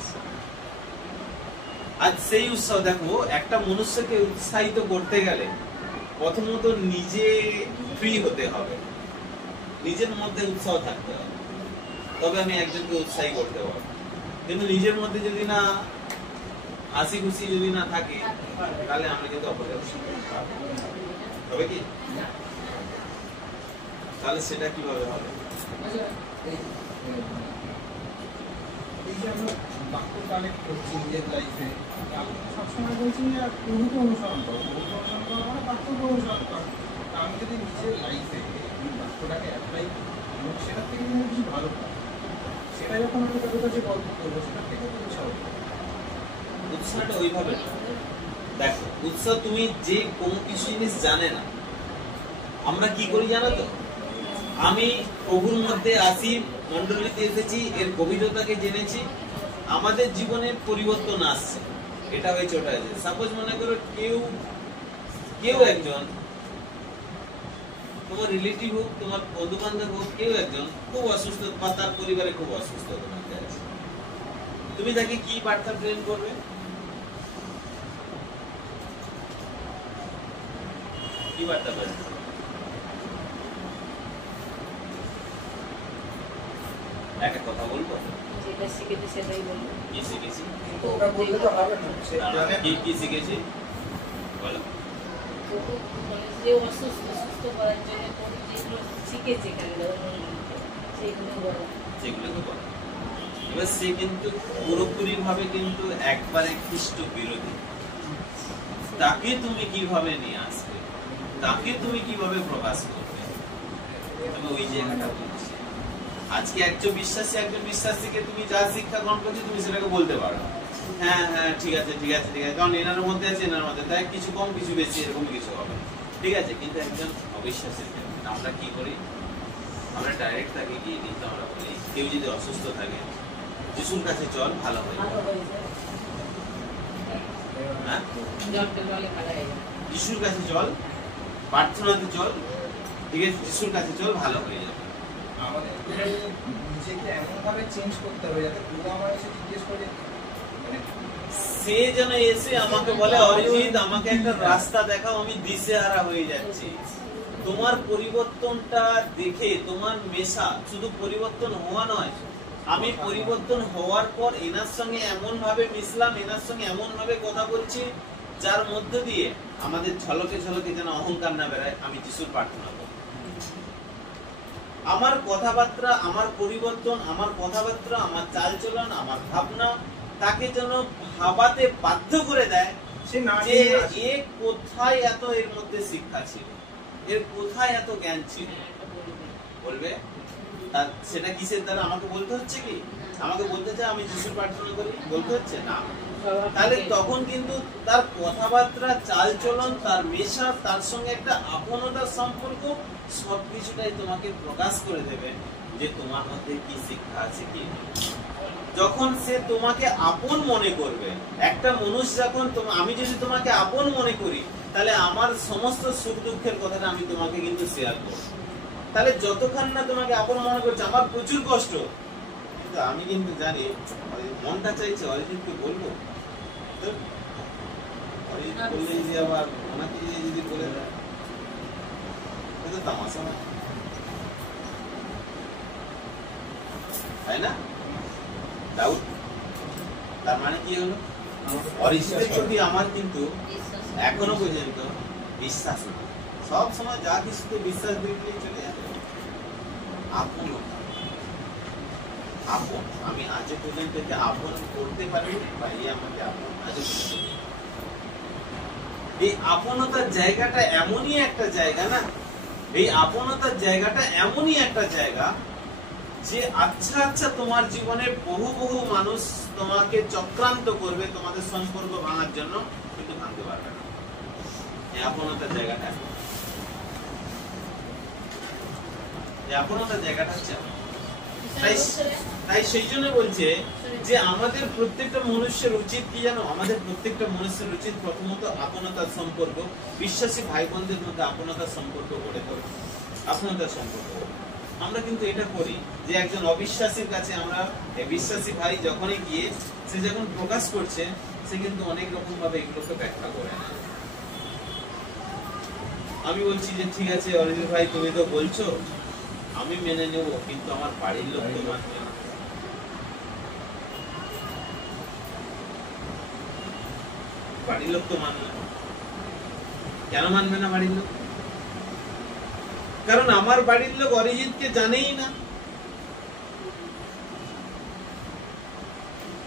আজ সেই উৎসাহ দেখো, একটা মনুষ্যকে উৎসাহিত করতে গেলে প্রথমত নিজে ফ্রি হতে হবে, নিজের মধ্যে উৎসাহ থাকতে হবে, তবে আমি একজনকে উৎসাহী করতে পারবো। কিন্তু নিজের মধ্যে যদি না হাসি খুশি যদি না থাকে, তাহলে আমরা কিন্তু অপরকে হবে কি? তাহলে সেটা কিভাবে হবে? এই যে আমরা বাক্য কালেক্ট করছি নিজের লাইফে, সবসময় বলছি যে প্রভুকে অনুসরণ করো, মানে বাক্যকে অনুসরণ করো। আমি যদি নিজের লাইফে এই বাক্যটাকে অ্যাপ্লাই করি, এবং সেটার থেকে কিন্তু কিছু ভালো পাই। সেটা যখন আমি তাদের কাছে গল্প করবো সেটার থেকে তো উৎসাহ পাবো। উৎসাহটা ওইভাবে না। দেখো, উৎসাহ তুমি যে কোনো কিছু জিনিস জানে না, আমরা কি করি জানো তো? আমি প্রভুর মধ্যে আসি, মন্ডলীতে এসেছি, এর গভীরতাকে জেনেছি, আমাদের জীবনে পরিবর্তন আসছে, এটা হয়েছে ওটা হয়েছে। সাপোজ মনে করো কেউ একজন তোমার রিলেটিভ হোক, তোমার বন্ধু বান্ধব হোক, কেউ একজন খুব অসুস্থ বা তার পরিবারে খুব অসুস্থ তোমাকে আছে, তুমি তাকে কি বার্তা প্রেরণ করবে? কি বার্তা প্রেরণ করবে? একটা কথা বলবো, যেটা শিখেছি সেটাই বলবো। কি শিখেছি? তো ওটা বললে তো হবে না, সে জানে না। কি শিখেছি বলো। তবু মানে যে সুস্থ করার জন্য তবু যেগুলো শিখেছে এখানে সেগুলো বলা। যেগুলোকে বলো। এবার সে কিন্তু পুরোপুরি ভাবে কিন্তু একবারে খ্রিস্ট বিরোধী। তাকে তুমি কিভাবে নিয়ে আসবে, তাকে তুমি কিভাবে প্রকাশ করবে, তুমি ওই জায়গাটা বলছি। আজকে একজন বিশ্বাসীকে তুমি যা শিক্ষা গ্রহণ করছো তুমি সেটাকে বলতে পারো, হ্যাঁ হ্যাঁ ঠিক আছে ঠিক আছে ঠিক আছে, কারণ এনার মধ্যে আছে এনার মধ্যে, তাই কিছু কম কিছু বেশি এরকম কিছু হবে, ঠিক আছে। কিন্তু একজন অবিশ্বাসী আমরা কি করি, আমরা ডাইরেক্ট তাকে গিয়ে কিন্তু আমরা বলি, কেউ যদি অসুস্থ থাকে যিশুর কাছে চল, ভালো হয়ে যাবে। ভালো হয়ে যায়। হ্যাঁ, জলটা জলে ভালো হয়ে যায়। যিশুর কাছে চল, প্রার্থনাতে চল, ঠিক আছে, যিশুর কাছে চল, ভালো হয়ে যাবে। আমাদেরকে নিজেকে এমন ভাবে চেঞ্জ করতে হবে যাতে পুরো আমার এসে জিজ্ঞেস করে মানে সে যেন এসে আমাকে বলে, অরিজিৎ আমাকে একটা রাস্তা দেখাও, আমি দিশেহারা হয়ে যাচ্ছি। তোমার পরিবর্তনটা দেখে তোমার মেশা শুধু পরিবর্তন হওয়া নয়, আমি পরিবর্তন হওয়ার পর এনার সঙ্গে এমন ভাবে মিশলাম, এনার সঙ্গে এমন ভাবে কথা বলছি যার মধ্য দিয়ে আমাদের ঝলকে ঝলকে যেন অহংকার না বেড়ায়। আমি যিশুর প্রার্থনা করি, আমার কথাবার্তা, আমার পরিবর্তন, আমার কথাবার্তা, আমার চালচলন, আমার ভাবনা তাকে যেন ভাবাতে বাধ্য করে দেয় সে না যে জেনে আসে। এ কোথায় এত এর মধ্যে শিক্ষা ছিল, এর কোথায় এত জ্ঞান ছিল। বলবে তার সেটা কিসের দ্বারা আমাকে বলতে হচ্ছে কি? আমাকে বলতে হচ্ছে আমি যিশুর প্রার্থনা করি, বলতে হচ্ছে না। তাহলে তখন কিন্তু তার কথাবার্তা, চালচলন, তার মেশা, তার সঙ্গে একটা আপনতার সম্পর্ক, সবকিছুটাই তোমাকে প্রকাশ করে দেবে যে তোমার মধ্যে কি শিক্ষা আছে কি নেই। যখন সে তোমাকে আপন মনে করবে, একটা মানুষ যখন আমি যদি তোমাকে আপন মনে করি, তাহলে আমার সমস্ত সুখ দুঃখের কথাটা আমি তোমাকে কিন্তু শেয়ার করব। তাহলে যতক্ষণ না তোমাকে আপন মনে করছে, আমার প্রচুর কষ্ট, কিন্তু আমি কিন্তু জানি মনটা চাইছে অরিজিৎকে বলবো, তো অরিজিৎ বললে যদি আবার ওনাকে যদি বলে দেয়, এটা তো তামাশা না, তাই না? ডাউট, তার মানে কি হলো? অরিজিতের প্রতি আমার কিন্তু এখনো পর্যন্ত বিশ্বাস নেই। সব সময় যা কিছুতে বিশ্বাস দেখলেই চলে যাবে। আপন আপন আমি আজ পর্যন্ত আপন করতে পারি, ভাই আমাকে আপন আজ পর্যন্ত। এই আপনতার জায়গাটা এমনই একটা জায়গা না, এই আপনতার জায়গাটা এমনই একটা জায়গা যে আচ্ছা আচ্ছা তোমার জীবনে বহু বহু মানুষ তোমাকে চক্রান্ত করবে তোমাদের সম্পর্ক ভাঙার জন্য, কিন্তু ভাঙতে পারবে না। এই আপনতার জায়গাটা, এই আপনতার জায়গাটা হচ্ছে। তাই সেই জন্য বলছে যে আমাদের প্রত্যেকটা মানুষের উচিত কি জানো? আমাদের প্রত্যেকটা মানুষের উচিত প্রথমত আপনতার সম্পর্ক, বিশ্বাসী ভাই বোনদের মধ্যে আপনতার সম্পর্ক গড়ে তোলা, আপনতার সম্পর্ক। আমরা কিন্তু এটা করি যে একজন অবিশ্বাসীর কাছে আমরা বিশ্বাসী ভাই যখনই গিয়ে সে যখন প্রকাশ করছে, সে কিন্তু অনেক রকম ভাবে এগুলোকে ব্যাখ্যা করে না। আমি বলছি যে ঠিক আছে অরিজিৎ ভাই তুমি তো বলছো, আমি মেনে নেব, কিন্তু আমার বাড়ির লোক তো মানবে না। বাড়ির লোক তো মানবে না। কেন মানবে না বাড়ির লোক? কারণ আমার বাড়ির লোক অরিজিৎকে জানেই না।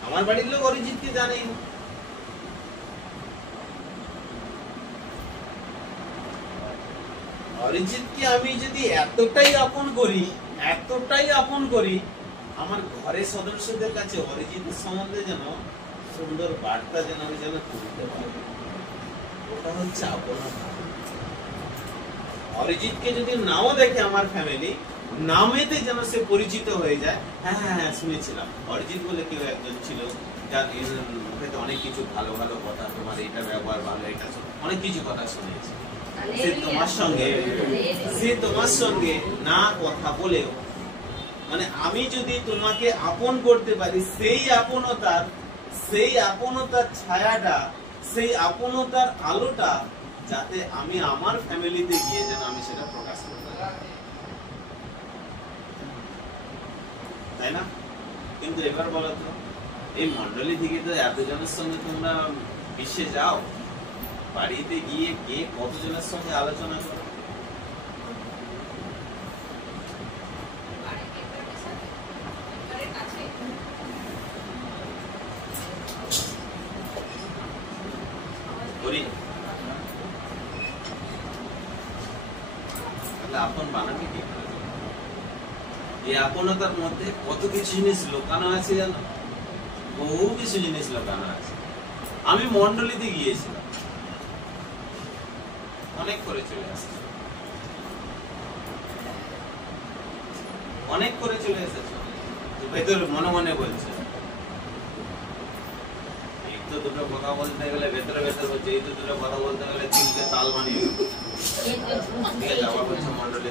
আমার বাড়ির লোক অরিজিৎকে জানেই না। অরিজিৎকে আমি যদি এতটাই আপন করি, এতটাই আপন করি, আমার ঘরের সদস্যদের কাছে অরিজিতের সম্বন্ধে যেন সুন্দর বার্তা যেন আমি যেন তুলতে পারি। ওটা হচ্ছে আপনতা। অরিজিৎকে যদি নাও দেখে আমার ফ্যামিলি, নামেতে যেন সে পরিচিত হয়ে যায়, হ্যাঁ হ্যাঁ হ্যাঁ শুনেছিলাম অরিজিৎ বলে কেউ একজন ছিল, যার মুখে অনেক কিছু ভালো ভালো কথা, তোমার এটা ব্যবহার ভালো, এটা অনেক কিছু কথা শুনেছি। সে তোমার সঙ্গে না কথা বলেও, মানে আমি যদি তোমাকে আপন করতে পারি, সেই আপনতার ছায়াটা, সেই আপনতার আলোটা যাতে আমি আমার ফ্যামিলিতে গিয়ে যেন আমি সেটা প্রকাশ করতে পারি, তাই না? কিন্তু এবার বলো তো, এই মন্ডলী থেকে তো এতজনের সঙ্গে তোমরা মিশে যাও, বাড়িতে গিয়ে কে কতজনের সঙ্গে আলোচনা করো? আপন বানাবে কি? এই আপনতার মধ্যে কত কিছু জিনিস লুকানো আছে জানো, বহু কিছু জিনিস লুকানো আছে। আমি মন্ডলীতে গিয়েছিলাম, অনেক করে চলে আসছে, অনেক করে চলে এসেছে, ভেতরে মনে মনে বলছে, একটু দুটো কথা বলতে গেলে ভেতরে ভেতরে বলছে, এই দুটো কথা বলতে গেলে তিনটে তাল বানিয়ে যাওয়া বলছে মন্ডলী।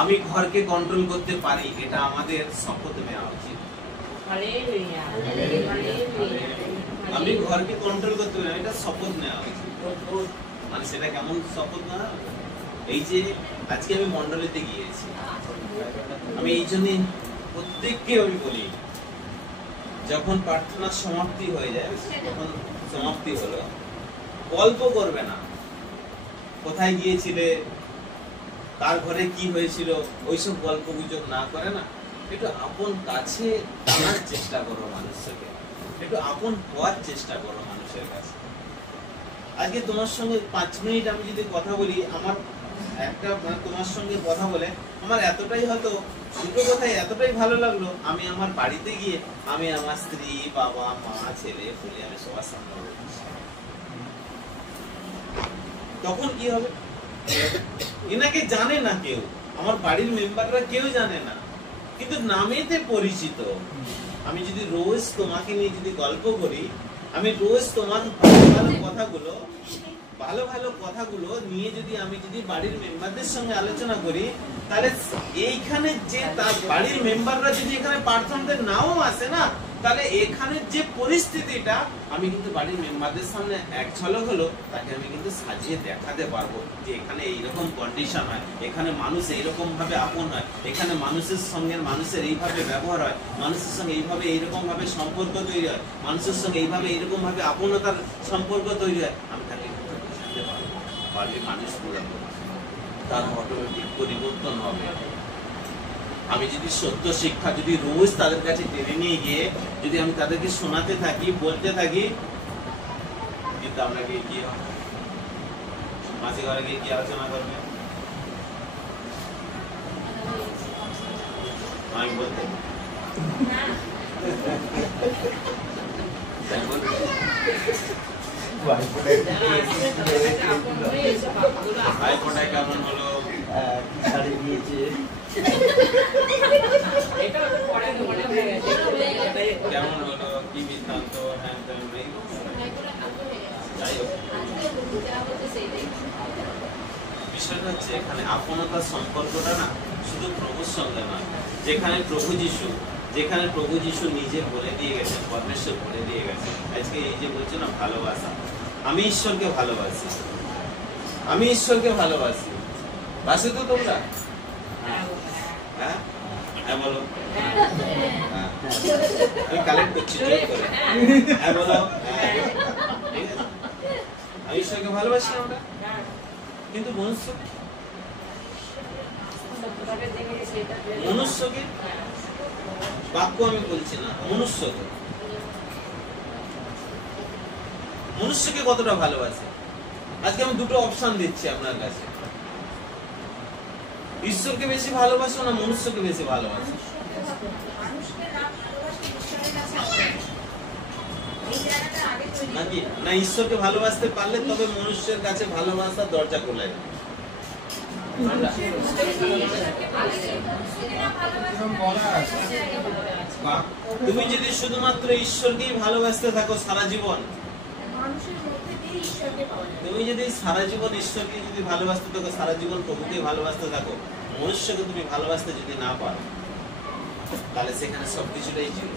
আমি ঘরকে কন্ট্রোল করতে পারি, এটা আমাদের শপথ নেওয়া উচিত। আমি ঘরকে কন্ট্রোল করতে পারি, এটা শপথ নেওয়া উচিত। মানে সেটা কেমন শপথ না, এই যে আজকে আমি মন্ডলীতে গিয়েছি, আমি এই জন্য প্রত্যেককে আমি বলি, যখন প্রার্থনার সমাপ্তি হয়ে যায়, যখন সমাপ্তি হলো, গল্প করবে না, কোথায় গিয়েছিলে, কার ঘরে কি হয়েছিল, ওইসব গল্প গুজব না করে না, একটু আপন কাছে টানার চেষ্টা করো মানুষকে, একটু আপন হওয়ার চেষ্টা করো মানুষের কাছে। আজকে তোমার সঙ্গে 5 মিনিট আমি যদি কথা বলি, আমার একটা তোমার সঙ্গে কথা বলে আমার এতটাই হয়তো দুটো কথাই এতটাই ভালো লাগলো, আমি আমার বাড়িতে গিয়ে আমি আমার স্ত্রী, বাবা, মা, ছেলে বলে আমি সবার সামনে বলছি, তখন কি হবে? এনাকে জানে না কেউ, আমার বাড়ির মেম্বাররা কেউ জানে না, কিন্তু নামেতে পরিচিত। আমি যদি রোজ তোমাকে নিয়ে যদি গল্প করি, আমি রোজ তোমার ভালো ভালো কথাগুলো নিয়ে যদি আমি যদি বাড়ির মেম্বারদের সঙ্গে আলোচনা করি, তাহলে এইখানে যে তার বাড়ির মেম্বাররা যদি এখানে প্রার্থনাতে নাও আসে না, তাহলে এখানে যে পরিস্থিতিটা আমি কিন্তু বাড়ির মেম্বারদের সামনে এক ঝলক হলো তাকে আমি কিন্তু সাজিয়ে দেখাতে পারবো যে এখানে এইরকম কন্ডিশন হয়, এখানে মানুষ এইরকম ভাবে আপন হয়, এখানে মানুষের সঙ্গে মানুষের এইভাবে ব্যবহার হয়, মানুষের সঙ্গে এইভাবে এইরকম ভাবে সম্পর্ক তৈরি হয়, মানুষের সঙ্গে এইভাবে এইরকম ভাবে আপনতার সম্পর্ক তৈরি হয়, আমি তাকে বোঝাতে পারবো। বাড়ির মানুষগুলো তার অটোমেটিক পরিবর্তন হবে। আমি যদি সত্য শিক্ষা যদি রোজ তাদের কাছে টেনে নিয়ে গিয়ে যদি আমি তাদেরকে শোনাতে থাকি, বলতে থাকি, কিন্তু আমরা গিয়ে কি মাসি ঘরে গিয়ে কি আলোচনা করবে? আমি বলতে ভাইফোঁটায় কেমন হলো, শাড়ি দিয়েছে, কেমন হলো, কি বৃত্তান্ত, হ্যাঁ যাই হোক, বিষয়টা হচ্ছে এখানে আপনতার সম্পর্কটা না শুধু প্রভুর সঙ্গে নয়, যেখানে প্রভু যিশু নিজে বলে দিয়ে গেছেন, পরমেশ্বর বলে দিয়ে গেছেন। আজকে এই যে বলছো না ভালোবাসা, আমি ঈশ্বরকে ভালোবাসি, আমি ঈশ্বরকে ভালোবাসি, বাসে তো তোমরা? হ্যাঁ হ্যাঁ বলো, আমি কালেক্ট করছি জোর করে, হ্যাঁ বলো, আমি ঈশ্বরকে ভালোবাসি না ওটা, কিন্তু মনুষ্যকে বাক্য আমি বলছি না, মনুষ্যকে কতটা ভালোবাসে আজকে আমি দুটো অপশন দিচ্ছি আপনার কাছে, ঈশ্বরকে বেশি ভালোবাসো না মনুষ্যকে বেশি ভালোবাসো? নাকি না ঈশ্বরকে ভালোবাসতে পারলে তবে মনুষ্যের কাছে ভালোবাসার দরজা খোলা যাবে? এরকম বলা আছে তুমি যদি শুধুমাত্র ঈশ্বরকেই ভালোবাসতে থাকো সারা জীবন, তুমি যদি সারা জীবন ঈশ্বরকে যদি ভালোবাসতে থাকো, সারা জীবন প্রভুকে ভালোবাসতে থাকো, মনুষ্যকে তুমি ভালোবাসতে যদি না পারো, তাহলে সেখানে সবকিছুটাই ছিল।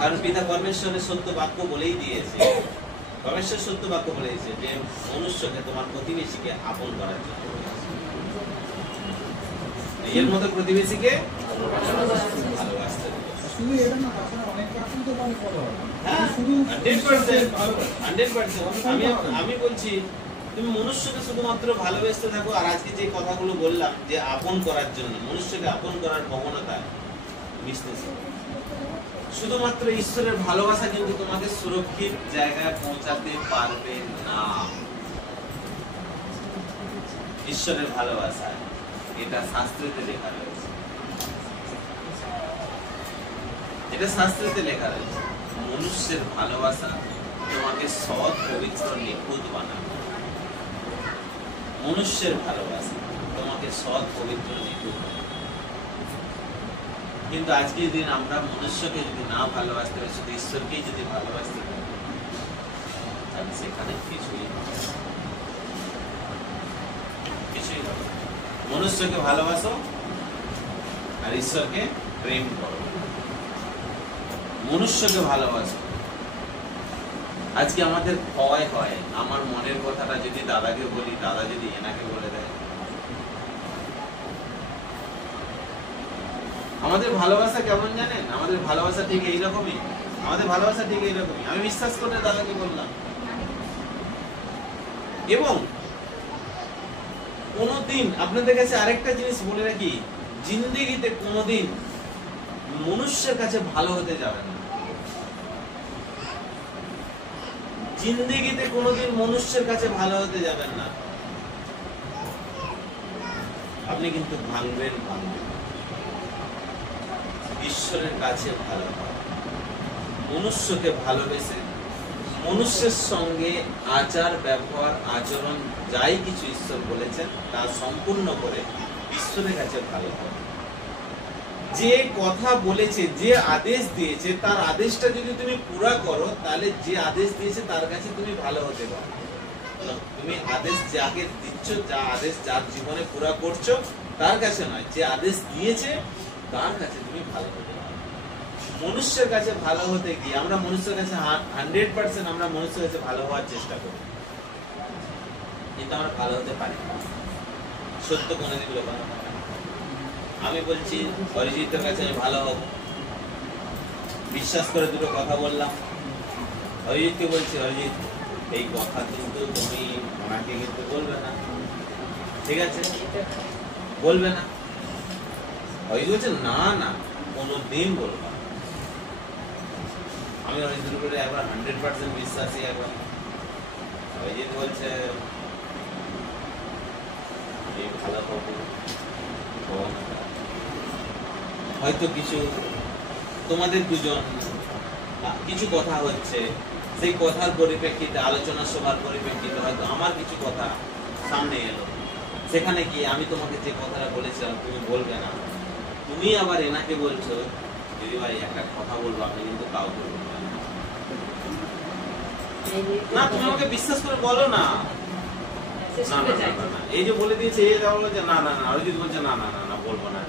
কারণ পিতা পরমেশ্বরের সত্য বাক্য বলেই দিয়েছে, পরমেশ্বর সত্য বাক্য বলেছে যে মনুষ্যকে তোমার প্রতিবেশীকে আপন করার জন্য, নিজের মতো প্রতিবেশীকে ভালোবাসতে হবে। শুধু এটা না, তাছাড়া অনেক পার্সেন্ট তো মানে ফলো হয় হ্যাঁ, শুধু 100%। আমি বলছি তুমি মনুষ্যকে শুধুমাত্র ভালোবাসতে থাকো। আর আজকে যে কথাগুলো বললাম যে আপন করার জন্য, মনুষ্যকে আপন করার প্রবণতা মিশতেছে, শুধুমাত্র ঈশ্বরের ভালোবাসা কিন্তু তোমাকে সুরক্ষিত জায়গায় পৌঁছাতে পারবে না। ঈশ্বরের ভালোবাসা এটা শাস্ত্রেতে লেখা রয়েছে, এটা শাস্ত্রেতে লেখা রয়েছে। মনুষ্যের ভালোবাসা তোমাকে সৎ, পবিত্র, নিখুঁত বানাবে। মনুষ্যের ভালোবাসা তোমাকে সৎ, পবিত্র, নিখুঁত বানাবে। কিন্তু আজকের দিন আমরা মনুষ্যকে যদি না ভালোবাসতে পারি, শুধু ঈশ্বরকেই যদি ভালোবাসতে পারি, তাহলে সেখানে কিছুই হবে। মনুষ্যকে ভালোবাসো আর ঈশ্বরকে প্রেম করো। মনুষ্যকে ভালোবাসো। আজকে আমাদের ভয় হয়, আমার মনের কথাটা যদি দাদাকে বলি, দাদা যদি এনাকে বলে দেয়। আমাদের ভালোবাসা কেমন জানেন? আমাদের ভালোবাসা ঠিক এইরকমই, আমাদের ভালোবাসা ঠিক এইরকমই। আমি বিশ্বাস করে দাদাকে বললাম। এবং কোনদিন আপনাদের কাছে আরেকটা জিনিস বলে রাখি, জিন্দেগিতে কোনদিন মনুষ্যের কাছে ভালো হতে যাবেন না। জিন্দেগিতে কোনদিন মনুষ্যের কাছে ভালো হতে যাবেন না। আপনি কিন্তু ভাঙবেন। ঈশ্বরের কাছে ভালো হয়। মনুষ্যকে ভালোবেসে, মনুষ্যের সঙ্গে আচার, ব্যবহার, আচরণ যাই কিছু ঈশ্বর বলেছেন তা সম্পূর্ণ করে ঈশ্বরের কাছে ভালো হয়। যে কথা বলেছে, যে আদেশ দিয়েছে, তার আদেশটা যদি তুমি পুরা করো, তাহলে যে আদেশ দিয়েছে তার কাছে তুমি ভালো হতে পারো। তুমি আদেশ যাকে দিচ্ছ, যা আদেশ যার জীবনে পুরা করছো তার কাছে নয়, যে আদেশ দিয়েছে তার কাছে তুমি ভালো হতে পারো। মনুষ্যের কাছে ভালো হতে গিয়ে আমরা মনুষ্যের কাছে 100% আমরা মনুষ্যের কাছে ভালো হওয়ার চেষ্টা করি, কিন্তু আমরা ভালো হতে পারি না। সত্য কোনোদিন লোকানো হয় না। আমি বলছি অরিজিতের কাছে আমি ভালো হব, বিশ্বাস করে দুটো কথা বললাম। অরিজিৎকে বলছি, অরিজিৎ এই কথা কিন্তু তুমি ওনাকে কিন্তু বলবে না, ঠিক আছে? বলবে না। অরিজিৎ বলছে না না, কোনোদিন বলবো না। আমি অরিজিতের উপরে একবার 100% বিশ্বাসী। একবার অরিজিৎ বলছে আমি ভালো হবো, হয়তো কিছু তোমাদের দুজন কিছু কথা হচ্ছে, সেই কথার পরিপ্রেক্ষিতে, আলোচনা সভার পরিপ্রেক্ষিতে হয়তো আমার কিছু কথা সামনে এলো, সেখানে গিয়ে আমি তোমাকে যে কথাটা বলেছিলাম তুমি বলবে না, তুমি আবার এনাকে বলছো দিদি ভাই একটা কথা বলবো, আপনি কিন্তু কাউকে বলবেন না। তুমি আমাকে বিশ্বাস করে বলো না। এই যে বলে দিয়েছে, এই বলছে না না না, অরিজিৎ বলছে না না না বলবো না।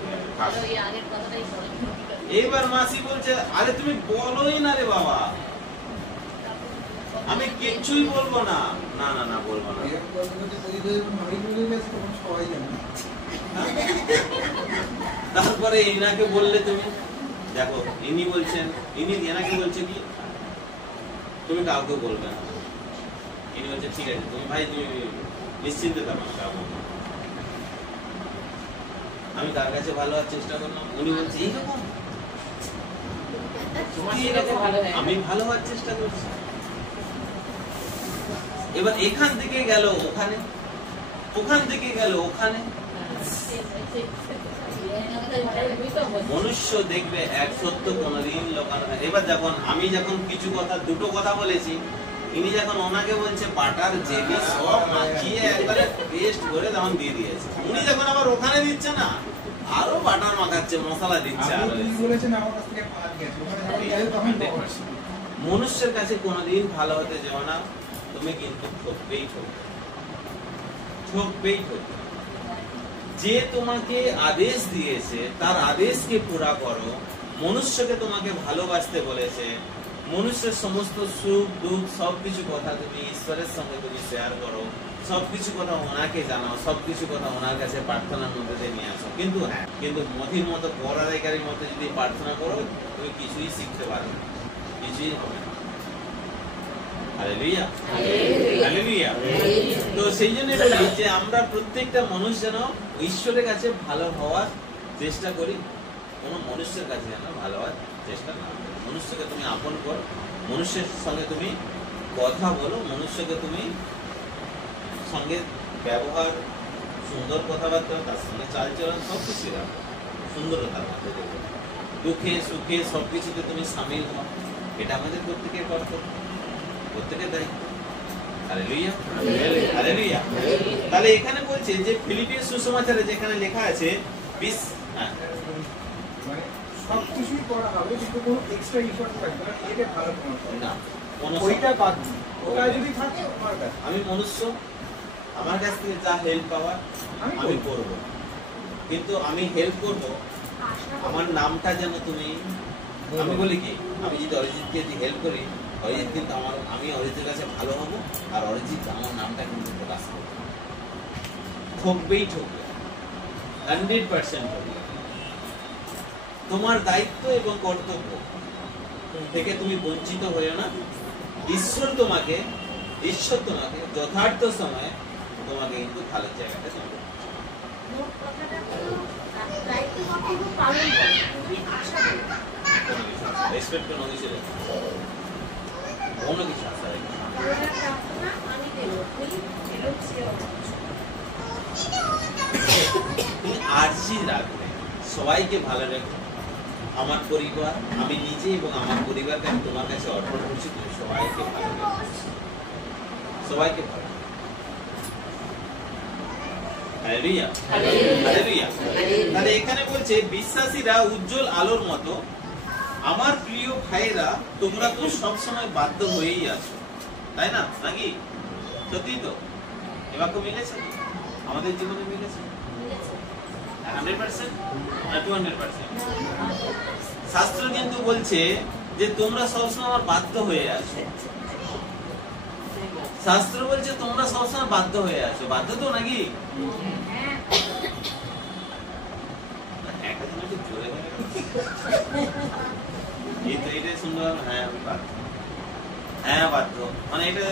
এইবার মাসি বলছে আরে তুমি বলোই না রে বাবা, আমি কিচ্ছুই বলবো না। না না না বলবো না। তারপরে ইনাকে বললে তুমি দেখো, ইনি বলছেন, ইনি এনাকে বলছে কি তুমি কাউকে বলবে না। ইনি বলছে ঠিক আছে তুমি ভাই তুমি নিশ্চিন্তে থাকো, কাউকে আমি তার কাছে ভালো হওয়ার চেষ্টা করলাম। উনি বলছে এইরকম আমি ভালো হওয়ার চেষ্টা করছি। এবার এখান থেকে গেল ওখানে, ওখান থেকে গেল ওখানে। মনুষ্য দেখবে এক সত্য কোনদিন লোকানো হয়। এবার যখন আমি যখন কিছু কথা, দুটো কথা বলেছি, ইনি যখন ওনাকে বলছে বাটার জেলি সব মাখিয়ে একবারে পেস্ট করে তখন দিয়ে দিয়েছে, উনি যখন আবার ওখানে দিচ্ছে না আরো বাটার মাখাচ্ছে, মশলা দিচ্ছে আরো। আপনি কি বলেছেন আমার কাছ থেকে পাঁচ গেছে, ওখানে যখন গেলে তখন বলবো। মনুষ্যের কাছে কোনোদিন ভালো হতে যাও না, তুমি কিন্তু ঠকবেই ঠকবে, ঠকবেই ঠকবে। যে তোমাকে আদেশ দিয়েছে তার আদেশকে পুরা করো। মনুষ্যকে তোমাকে ভালোবাসতে বলেছে, মনুষ্যের সমস্ত সুখ দুঃখ সবকিছু কথা তুমি ঈশ্বরের সঙ্গে তুমি শেয়ার করো, সবকিছু কথা ওনাকে জানাও, সবকিছু কথা ওনার কাছে প্রার্থনার মধ্যে দিয়ে নিয়ে আসো। কিন্তু হ্যাঁ, কিন্তু মধির মতো পরাধিকারীর মতো যদি প্রার্থনা করো তুমি কিছুই শিখতে পারো না, কিছুই হবে না। Hallelujah, hallelujah. তো সেই জন্য বলি যে আমরা প্রত্যেকটা মানুষ যেন ঈশ্বরের কাছে ভালো হওয়ার চেষ্টা করি, কোন মনুষ্যের কাছে যেন ভালো হওয়ার চেষ্টা না করি। মনুষ্যকে তুমি আপন করো, মনুষ্যের সঙ্গে তুমি কথা বলো, মনুষ্যকে তুমি সঙ্গে ব্যবহার, সুন্দর কথাবার্তা, তার সঙ্গে চালচলন সবকিছু রাখো সুন্দরতার মধ্যে দেখো। দুঃখে সুখে সবকিছুতে তুমি সামিল হও, এটা আমাদের প্রত্যেকের কর্তব্য, প্রত্যেকের দায়িত্ব। Hallelujah, hallelujah. তাহলে এখানে বলছে যে ফিলিপির সুসমাচারে যেখানে লেখা আছে মানে সবকিছুই করা হবে কিন্তু কোনো এক্সট্রা ইফোর্ট থাকবে না, এটা ভালো না, কোনো ওইটা বাদ দিই, ওটা যদি থাকে আমার কাছে আমি মনুষ্য, আমার কাছ থেকে যা হেল্প পাওয়ার আমি করব, কিন্তু আমি হেল্প করব আমার নামটা যেন তুমি, আমি বলি কি, আমি যদি অরিজিৎকে যদি হেল্প করি, অরিজিৎ কিন্তু আমার, আমি অরিজিতের কাছে ভালো হব, আর অরিজিৎ আমার নামটা কিন্তু প্রকাশ করবে, ঠকবেই ঠকবে, 100% ঠকবে। তোমার দায়িত্ব এবং কর্তব্য থেকে তুমি বঞ্চিত হয়েও না। ঈশ্বর তোমাকে যথার্থ সময়ে তোমাকে কিন্তু ভালো জায়গাটা দেবে। মোট কথাটা হলো দায়িত্ব কর্তব্য পালন করো, তুমি আশা করো। রেসপেক্ট কোনো কিছু নেই, কোনো কিছু আশা নেই। করোনার প্রার্থনা আমি দেবো, তুমি এলো সেও। তুমি আর্জি রাখবে, সবাইকে ভালো রেখো। আমার পরিবার, আমি নিজে এবং আমার পরিবারকে আমি তোমার কাছে অর্পণ করছি, তুমি সবাইকে ভালো রেখো, সবাইকে ভালো। Hallelujah, hallelujah. তাহলে এখানে বলছে বিশ্বাসীরা উজ্জ্বল আলোর মতো। আমার প্রিয় ভাইরা, তোমরা তো সবসময় বাধ্য হয়েই আছো, তাই না? নাকি সত্যি তো? এবার তো মিলেছে, আমাদের জীবনে মিলেছে 100% না 200%? শাস্ত্র কিন্তু বলছে যে তোমরা সবসময় আমার বাধ্য হয়ে আছো। শাস্ত্র বলছে তোমরা সবসময় বাধ্য হয়ে আছো, বাধ্য তো নাকি? একটা জিনিস জোরে বলে এটাই সুন্দর। হ্যাঁ আমি বাধ্য, হ্যাঁ বাধ্য, মানে এটা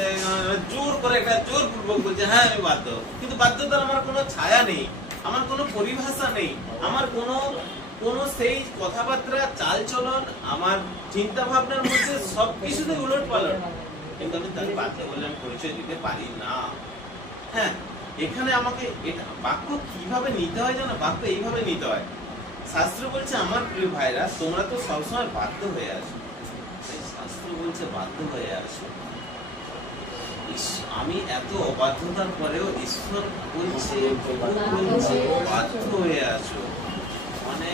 জোর করে, একটা জোর পূর্বক বলছে হ্যাঁ আমি বাধ্য, কিন্তু বাধ্যতার আমার কোনো ছায়া নেই, আমার কোনো পরিভাষা নেই, আমার কোনো সেই কথাবার্তা, চাল চলন, আমার চিন্তা ভাবনার মধ্যে সবকিছুতে উলট পালট, কিন্তু আমি তার বাধ্য বলে আমি পরিচয় দিতে পারি না। হ্যাঁ, এখানে আমাকে এটা বাক্য কিভাবে নিতে হয় জানো? বাক্য এইভাবে নিতে হয়। শাস্ত্র বলছে আমার প্রিয় ভাইরা, তোমরা তো সবসময় বাধ্য হয়ে আসো। শাস্ত্র বলছে বাধ্য হয়ে আসো। আমি এত অবাধ্যতার পরেও ঈশ্বর বলছে, বলছে বাধ্য হয়ে আসো, মানে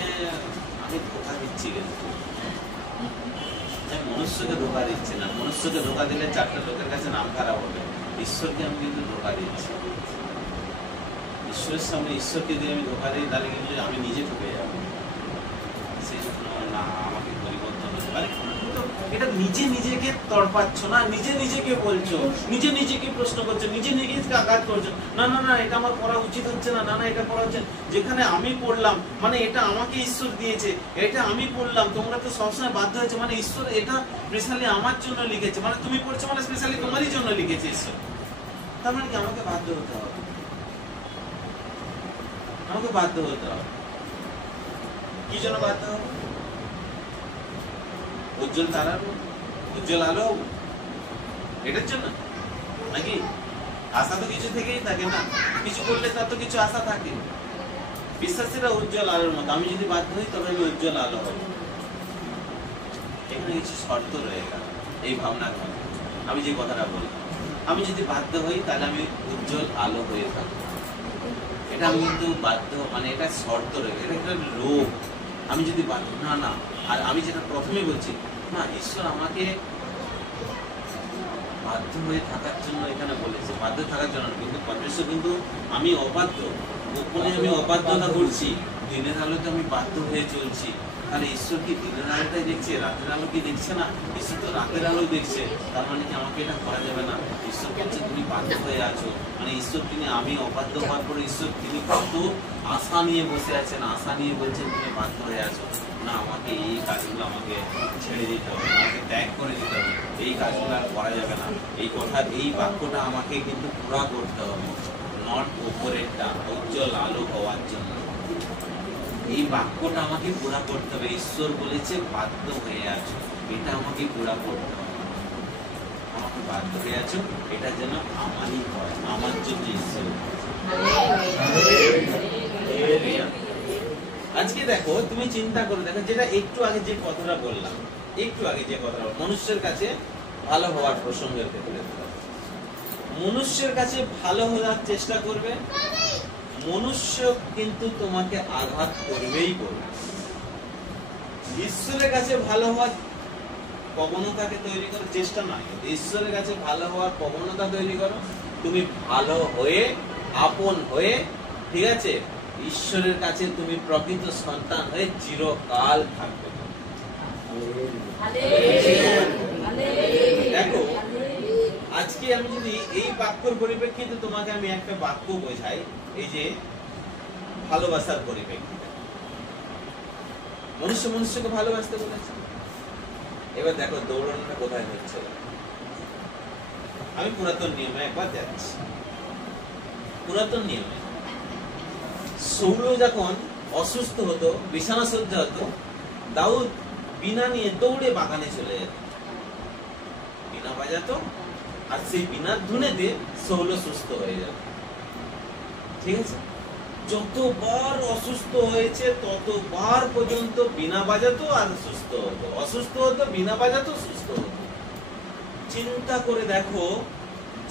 আমি ধোকা দিচ্ছি কিন্তু। মনুষ্যকে ধোকা দিচ্ছি না, মনুষ্যকে ধোকা দিলে চারটা লোকের কাছে নাম খারাপ হবে, ঈশ্বরকে আমি কিন্তু ধোকা দিচ্ছি। ঈশ্বরের সামনে ঈশ্বরকে দিয়ে আমি ধোকা দিই, তাহলে কিন্তু আমি নিজে ঠকে যাবো। সেই জন্য না, আমাকে পরিবর্তন হতে পারে। এটা নিজে নিজেকে তড়পাচ্ছ না, নিজে নিজেকে বলছো, নিজে নিজেকে প্রশ্ন করছো, নিজে নিজেকে আঘাত করছো, না না না এটা আমার করা উচিত হচ্ছে না, না না এটা করা হচ্ছে। যেখানে আমি পড়লাম, মানে এটা আমাকে ঈশ্বর দিয়েছে, এটা আমি পড়লাম, তোমরা তো সবসময় বাধ্য হয়েছে, মানে ঈশ্বর এটা স্পেশালি আমার জন্য লিখেছে, মানে তুমি পড়ছো মানে স্পেশালি তোমারই জন্য লিখেছে ঈশ্বর। তার মানে কি আমাকে বাধ্য হতে হবে, আমাকে বাধ্য হতে হবে। কি জন্য বাধ্য হবে? উজ্জ্বল তারার, উজ্জ্বল আলো, এটার জন্য নাকি? আশা তো কিছু থেকেই থাকে না, কিছু করলে তার তো কিছু আশা থাকে। বিশ্বাসীরা উজ্জ্বল আলোর মতো, আমি যদি বাধ্য হই তবে আমি উজ্জ্বল আলো হব। এখানে কিছু শর্ত রয়ে গেল এই ভাবনার মধ্যে। আমি যে কথাটা বললাম, আমি যদি বাধ্য হই তাহলে আমি উজ্জ্বল আলো হয়ে থাকবো। এটা আমি কিন্তু বাধ্য, মানে এটা শর্ত রয়ে গেল, এটা একটা রোগ। আমি যদি বাধ্য না, আর আমি যেটা প্রথমে বলছি না, ঈশ্বর আমাকে বাধ্য হয়ে থাকার জন্য এখানে বলেছে, বাধ্য থাকার জন্য, কিন্তু পরমেশ্বর কিন্তু আমি অবাধ্য, গোপনে আমি অবাধ্যতা করছি, দিনের আলোতে আমি বাধ্য হয়ে চলছি। তাহলে ঈশ্বর কি দিনের আলোটাই দেখছে, রাতের আলো কি দেখছে না? ঈশ্বর তো রাতের আলো দেখছে। তার মানে কি আমাকে এটা করা যাবে না? ঈশ্বর বলছে তুমি বাধ্য হয়ে আছো, মানে ঈশ্বর তিনি, আমি অবাধ্য হওয়ার পরে ঈশ্বর তিনি কত আশা নিয়ে বসে আছেন, আশা নিয়ে বলছেন তুমি বাধ্য হয়ে আছো না, আমাকে এই কাজগুলো আমাকে ছেড়ে দিতে হবে, আমাকে ত্যাগ করে দিতে হবে, এই কাজগুলো আর করা যাবে না। এই কথা, এই বাক্যটা আমাকে কিন্তু পুরা করতে হবে, নট ওপরেরটা, উজ্জ্বল আলো হওয়ার জন্য। এই বাক্যটা আমাকে পুরা করতে হবে। ঈশ্বর বলেছে বাধ্য হয়ে আছো, এটা আমাকে পুরা করতে হবে। আমাকে বাধ্য হয়ে আছো, এটা যেন আমারই হয়, আমার জন্য ঈশ্বর। আজকে দেখো, তুমি চিন্তা করে দেখো, যেটা একটু আগে যে কথাটা বললাম, মনুষ্যের কাছে ভালো হওয়ার প্রসঙ্গের ক্ষেত্রে, মনুষ্যের কাছে ভালো হওয়ার চেষ্টা করবে, মনুষ্য কিন্তু তোমাকে আঘাত করবেই করবে। ঈশ্বরের কাছে ভালো হওয়ার প্রবণতাকে তৈরি করার চেষ্টা নয়, ঈশ্বরের কাছে ভালো হওয়ার প্রবণতা তৈরি করো। তুমি ভালো হয়ে, আপন হয়ে, ঠিক আছে, ঈশ্বরের কাছে তুমি প্রকৃত সন্তান হয়ে চিরকাল থাকবে। দেখো, আজকে আমি যদি এই বাক্যর পরিপ্রেক্ষিতে তোমাকে আমি একটা বাক্য বোঝাই, এই যে ভালোবাসার পরিপ্রেক্ষিতে, মনুষ্য মনুষ্যকে ভালোবাসতে বলেছে। এবার দেখো দৌড়ানোটা কোথায় হচ্ছে। আমি পুরাতন নিয়মে একবার যাচ্ছি। পুরাতন নিয়মে সৌল যখন অসুস্থ হতো, বিছানা সজ্জা হতো, দাউদ বীণা নিয়ে দৌড়ে বাগানে চলে যেত, বীণা বাজাতো, আর সেই বীণার ধুনেতে সৌল সুস্থ হয়ে যেত। ঠিক আছে, যতবার অসুস্থ হয়েছে ততবার পর্যন্ত বীণা বাজাতো আর সুস্থ হতো, অসুস্থ হতো, বীণা বাজাতো, সুস্থ হতো। চিন্তা করে দেখো,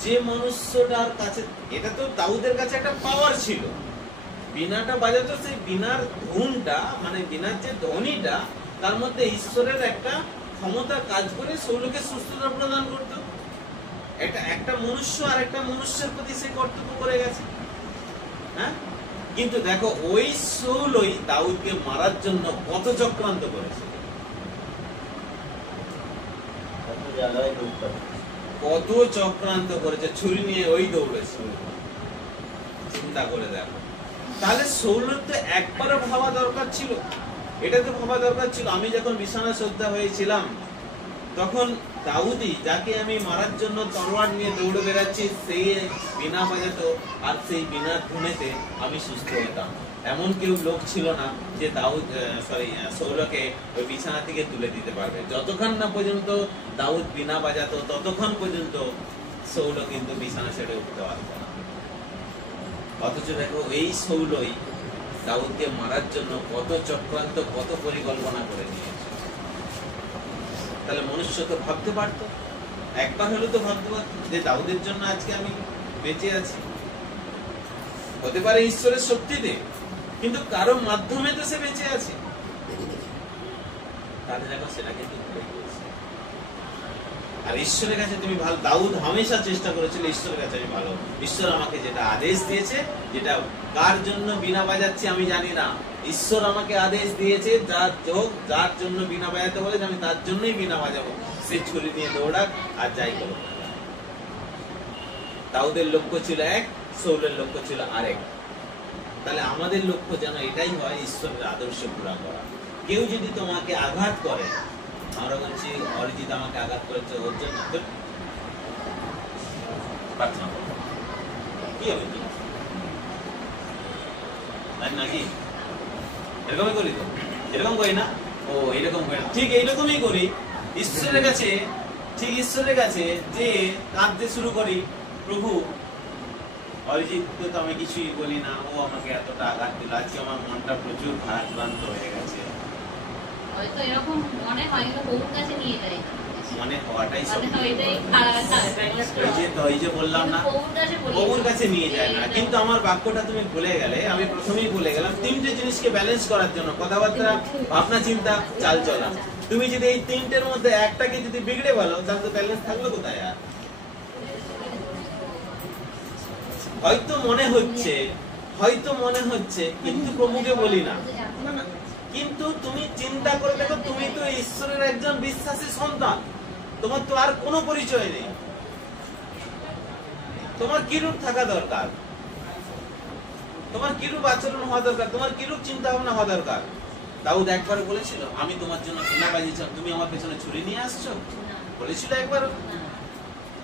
যে মনুষ্যটার কাছে, এটা তো দাউদের কাছে একটা পাওয়ার ছিল, বীণাটা বাজাতো, সেই বীণার ধুনটা, মানে বীণার যে ধ্বনিটা, তার মধ্যে ঈশ্বরের একটা ক্ষমতা কাজ করে সৌলকে সুস্থতা প্রদান করত। এটা একটা মনুষ্য আর একটা মনুষ্যের প্রতি সে কর্তব্য করে গেছে। হ্যাঁ, কিন্তু দেখো ওই সৌলই দাউদকে মারার জন্য কত চক্রান্ত করেছে, কত চক্রান্ত করেছে, ছুরি নিয়ে ওই দৌড়েছে। চিন্তা করে দেখো, তাহলে সৌলের তো একবারও ভাবা দরকার ছিল, এটা তো ভাবা দরকার ছিল, আমি যখন বিছানা সজ্জা হয়েছিলাম তখন দাউদই, যাকে আমি মারার জন্য তলোয়ার নিয়ে দৌড়ে বেড়াচ্ছি, সেই বীণা বাজাতো, আর সেই বীণার ধুনেতে আমি সুস্থ হতাম। এমন কেউ লোক ছিল না যে সৌলকে ওই বিছানা থেকে তুলে দিতে পারবে। যতক্ষণ না পর্যন্ত দাউদ বীণা বাজাতো, ততক্ষণ পর্যন্ত সৌল কিন্তু বিছানা ছেড়ে উঠতে পারত না। অথচ দেখো, এই সৌলই দাউদকে মারার জন্য কত চক্রান্ত, কত পরিকল্পনা করে নিয়েছে। তাহলে মনুষ্য তো ভাবতে পারতো, একবার হলে তো ভাবতে পারতো যে দাউদের জন্য আজকে আমি বেঁচে আছি। হতে পারে ঈশ্বরের শক্তিতে, কিন্তু কারো মাধ্যমে তো সে বেঁচে আছে। তাহলে দেখো, সেটা কিন্তু ভুলে গিয়েছে। আর ঈশ্বরের কাছে তুমি ভালো, দাউদ হামেশা চেষ্টা করেছিল ঈশ্বরের কাছে আমি ভালো, ঈশ্বর আমাকে যেটা আদেশ দিয়েছে, যেটা কার জন্য বীণা বাজাচ্ছি আমি জানি না, ঈশ্বর আমাকে আদেশ দিয়েছে, যার জন্য বীণা বাজাতে বলে আমি তার জন্যই বীণা বাজাবো, সে ছুরি নিয়ে দৌড়াক আর যাই করো। দাউদের লক্ষ্য ছিল এক, সৌলের লক্ষ্য ছিল আরেক। তাহলে আমাদের লক্ষ্য যেন এটাই হয়, ঈশ্বরের আদর্শ পুরা করা। কেউ যদি তোমাকে আঘাত করে, আমরা বলছি অরিজিৎ আমাকে আঘাত করেছে, ওর জন্য প্রার্থনা করো, কি হবে নাকি? এরকমই করি তো, এরকম করি না? ও এরকম করি না, ঠিক এইরকমই করি ঈশ্বরের কাছে। ঠিক ঈশ্বরের কাছে যে কাঁদতে শুরু করি, প্রভু অরিজিৎ তো আমি কিছুই বলি না, ও আমাকে এতটা আঘাত দিল, আজকে আমার মনটা প্রচুর ভারাক্রান্ত হয়ে গেছে। হয়তো এরকম মনে হয় কিন্তু বউর কাছে নিয়ে যায় না। মনে হওয়াটাই সব। মানে ওইটাই খারাপ। ওই যে বললাম না, বউর কাছে নিয়ে যায় না, কিন্তু আমার বাক্যটা তুমি ভুলে গেলে। আমি প্রথমেই বলে গেলাম তিনটে জিনিসকে ব্যালেন্স করার জন্য কথাবার্তা, ভাবনা চিন্তা, চাল চলা। তুমি যদি এই তিনটের মধ্যে একটাকে যদি বিগড়ে বলো, তাহলে তো ব্যালেন্স থাকলো কোথায়? আর হয়তো মনে হচ্ছে কিন্তু প্রভুকে বলি না। না না, কিন্তু তুমি চিন্তা করে দেখো, তুমি তো ঈশ্বরের একজন বিশ্বাসী সন্তান, তোমার তো আর কোনো পরিচয় নেই। তোমার কিরূপ থাকা দরকার, তোমার কিরূপ আচরণ হওয়া দরকার, তোমার কিরূপ চিন্তা ভাবনা হওয়া দরকার। দাউদ একবার বলেছিল, আমি তোমার জন্য কিনা বাজিয়েছিলাম, তুমি আমার পেছনে ছুরি নিয়ে আসছো? বলেছিল একবার?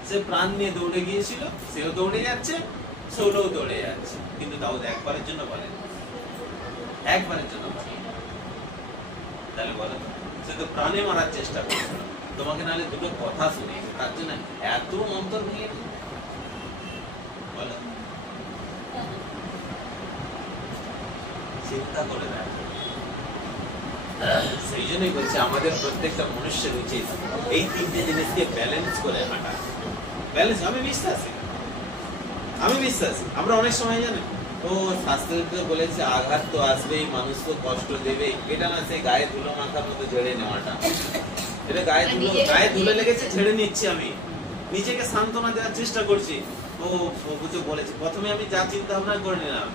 সে প্রাণ নিয়ে দৌড়ে গিয়েছিল, সেও দৌড়ে যাচ্ছে, সৌলও দৌড়ে যাচ্ছে, কিন্তু দাউদ একবারের জন্য বলে, একবারের জন্য বলে। তাহলে বলো, সে তো প্রাণে মারার চেষ্টা করছিল, তোমাকে নাহলে দুটো কথা শুনিয়েছে, তার জন্য এত অন্তর ভেঙে বলো? চিন্তা করে দেয়। সেই জন্যই বলছে আমাদের প্রত্যেকটা মনুষ্যের উচিত এই তিনটে জিনিসকে ব্যালেন্স করে হাঁটা। ব্যালেন্স, আমি বিশ্বাসী। আমরা অনেক সময় জানি ও শাস্ত্রে বলেছে আঘাত তো আসবেই, মানুষ তো কষ্ট দেবে, এটা না সেই গায়ে ধুলো মাথার মতো ঝেড়ে নেওয়াটা। এটা গায়ে ধুলো লেগেছে, ঝেড়ে নিচ্ছি, আমি নিজেকে সান্ত্বনা দেওয়ার চেষ্টা করছি। ও তো বলেছে, প্রথমে আমি যা চিন্তা ভাবনা করে নিলাম,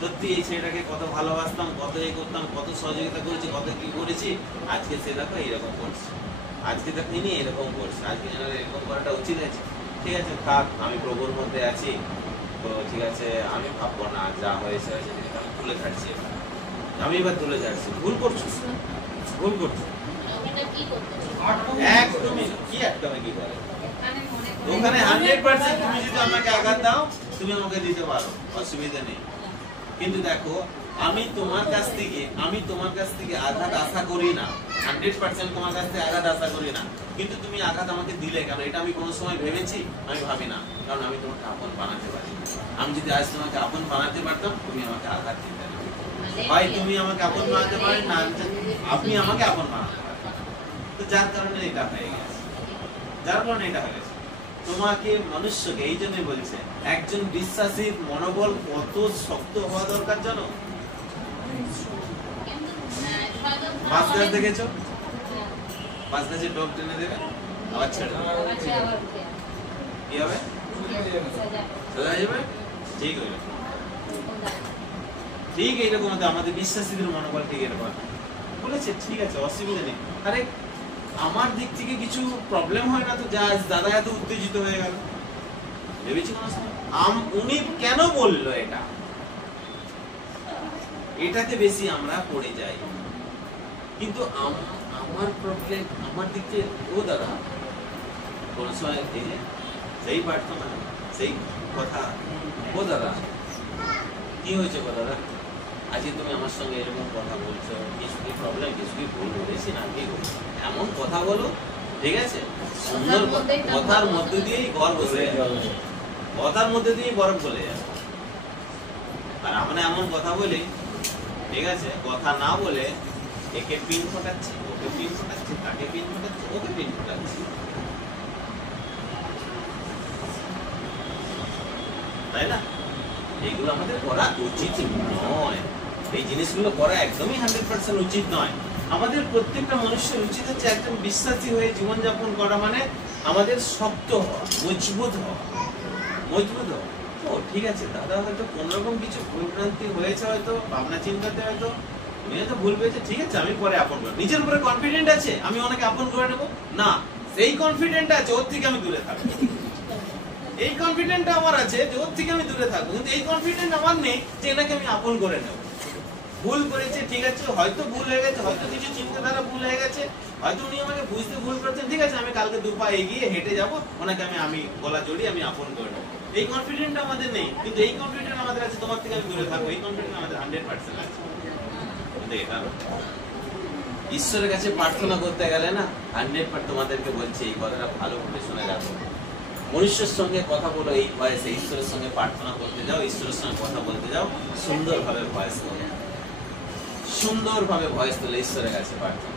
সত্যি এই ছেলেটাকে কত ভালোবাসতাম, কত এ করতাম, কত সহযোগিতা করেছি, কত কি করেছি, আজকে সে দেখো এরকম করছে, আজকে দেখো ইনি এরকম করছে, আজকে এরকম করাটা উচিত আছে। ঠিক আছে, থাক, আমি প্রভুর মধ্যে আছি, তো ঠিক আছে, আমি ভাববো না, যা হয়েছে আমি তুলে ছাড়ছি। আমি এবার তুলে ছাড়ছি। ভুল করছো। একদমই কি করে ওখানে 100% তুমি যদি আমাকে আঘাত দাও, তুমি আমাকে দিতে পারো, অসুবিধা নেই। কিন্তু দেখো, আমি তোমার কাছ থেকে আঘাত আশা করি না, 100% তোমার কাছ থেকে আঘাত আশা করি না। কিন্তু তুমি আঘাত আমাকে দিলে কেন, এটা আমি কোনো সময় ভেবেছি? আমি ভাবি না, কারণ আমি তোমাকে আপন বানাতে পারি। আমি যদি আজ তোমাকে আপন বানাতে পারতাম, তুমি আমাকে আঘাত দিতে না। হয় তুমি আমাকে আপন বানাতে পারেন না, আপনি আমাকে আপন বানাতে পারেন। তো যার কারণে এটা হয়ে গেছে, তোমাকে মনুষ্যকে এই জন্য বলছে একজন বিশ্বাসীর মনোবল কত শক্ত হওয়া দরকার জানো? মাছ গাছ দেখেছো? মাছ গাছে ডোব টেনে দেবে, আবার ছেড়ে দেবে, কি হবে? সোজা যাবে। ঠিক এইরকম আমাদের বিশ্বাসীদের মনোবল ঠিক এরকম বলেছে। ঠিক আছে, অসুবিধা নেই। আরে আমার দিক থেকে কিছু প্রবলেম হয় না তো, যা দাদা এত উত্তেজিত হয়ে গেল, ভেবেছি কোনো সময় উনি কেন বললো এটা? এটাতে বেশি আমরা পড়ে যাই। কিন্তু আমার প্রবলেম আমার দিক থেকে, ও দাদা কোন সময় এই যে সেই প্রার্থনা, সেই কথা, ও দাদা কি হয়েছে গো দাদা, আজকে তুমি আমার সঙ্গে এরকম কথা বলছো, কিছু কি প্রবলেম, কিছু কি ভুল বলেছি না, কি বলছো? এমন কথা বলো, ঠিক আছে, সুন্দর কথার মধ্যে দিয়েই ঘর বসে যাবে, কথার মধ্যে দিয়েই বরফ গলে যাবে। আর আমরা এমন কথা বলি, ঠিক আছে, কথা না বলে একে পিন ফোটাচ্ছি, ওকে পিন ফোটাচ্ছি, তাকে পিন ফোটাচ্ছি, ওকে পিন ফোটাচ্ছি, তাই না? এইগুলো আমাদের করা উচিত নয়। এই জিনিসগুলো করা একদমই 100% উচিত নয়। আমাদের প্রত্যেকটা মানুষের উচিত হচ্ছে একদম বিশ্বাসী হয়ে জীবনযাপন করা, মানে আমাদের শক্ত হওয়া, মজবুত হওয়া। ও ঠিক আছে, দাদা হয়তো কোনোরকম কিছু ভুলভ্রান্তি হয়েছে, হয়তো ভাবনা চিন্তাতে হয়তো উনি হয়তো ভুল পেয়েছে, ঠিক আছে, আমি পরে আপন করবো। নিজের উপরে কনফিডেন্ট আছে, আমি অনেকে আপন করে নেবো না, সেই কনফিডেন্ট আছে ওর থেকে আমি দূরে থাকবো। এই কনফিডেন্টটা আমার আছে যে ওর থেকে আমি দূরে থাকবো, কিন্তু এই কনফিডেন্ট আমার নেই যে এনাকে আমি আপন করে নেব। ভুল করেছে, ঠিক আছে, হয়তো ভুল হয়ে গেছে, হয়তো কিছু চিন্তাধারা ভুল হয়ে গেছে, হয়তো উনি আমাকে বুঝতে ভুল করেছেন, ঠিক আছে, আমি কালকে 2 পা এগিয়ে হেঁটে যাবো, ওনাকে আমি গলা জড়িয়ে আমি আপন করে নেবো। এই কনফিডেন্ট আমাদের নেই, কিন্তু এই কনফিডেন্ট আমাদের আছে, তোমার থেকে আমি দূরে থাকবো, এই কনফিডেন্ট আমাদের 100% আছে। ঈশ্বরের কাছে প্রার্থনা করতে গেলে না 100% তোমাদেরকে বলছি এই কথাটা ভালো করে শুনে রাখো, মনুষ্যের সঙ্গে কথা বলো এই ভয়েসে, ঈশ্বরের সঙ্গে প্রার্থনা করতে যাও, ঈশ্বরের সঙ্গে কথা বলতে যাও, সুন্দরভাবে ভয়েস করো, সুন্দরভাবে ভয়েস তোলে ঈশ্বরের কাছে প্রার্থনা।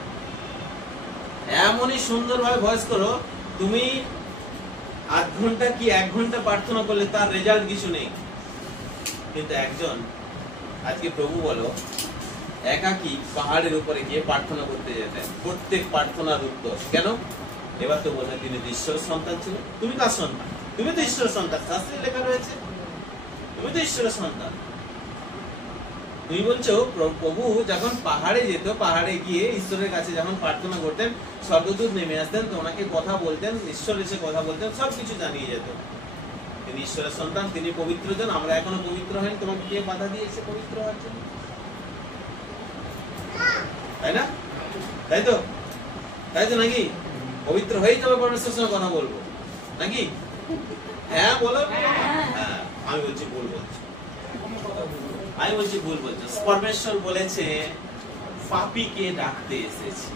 এমনই সুন্দরভাবে ভয়েস করো, তুমি আধ ঘন্টা কি 1 ঘন্টা প্রার্থনা করলে তার রেজাল্ট কিছু নেই। কিন্তু একজন, আজকে প্রভু বলো, একাকী পাহাড়ের উপরে গিয়ে প্রার্থনা করতে যেতেন, প্রত্যেক প্রার্থনার উত্তর। কেন? এবার তো বললেন তিনি তো ঈশ্বরের সন্তান ছিল। তুমি কার সন্তান? তুমি তো ঈশ্বরের সন্তান, শাস্ত্রে লেখা রয়েছে তুমি তো ঈশ্বরের সন্তান। তুমি বলছো প্রভু যখন পাহাড়ে যেত, পাহাড়ে গিয়ে ঈশ্বরের কাছে যখন প্রার্থনা করতেন, স্বর্গদূত নেমে আসতেন, তো ওনাকে কথা বলতেন, ঈশ্বর এসে কথা বলতেন, সবকিছু জানিয়ে যেত। তিনি ঈশ্বরের সন্তান, তিনি পবিত্রজন, আমরা এখনো পবিত্র হয়নি, তোমাকে কে বাধা দিয়েছে পবিত্র হওয়ার জন্য? তাই না? তাই তো? তাই তো নাকি? পবিত্র হয়েই তবে পরমেশ্বরের সঙ্গে কথা বলবো নাকি? হ্যাঁ বলো। হ্যাঁ, আমি বলছি ভুল বলছি, আমি বলছি ভুল বলছো। পরমেশ্বর বলেছে পাপীকে ডাকতে এসেছি,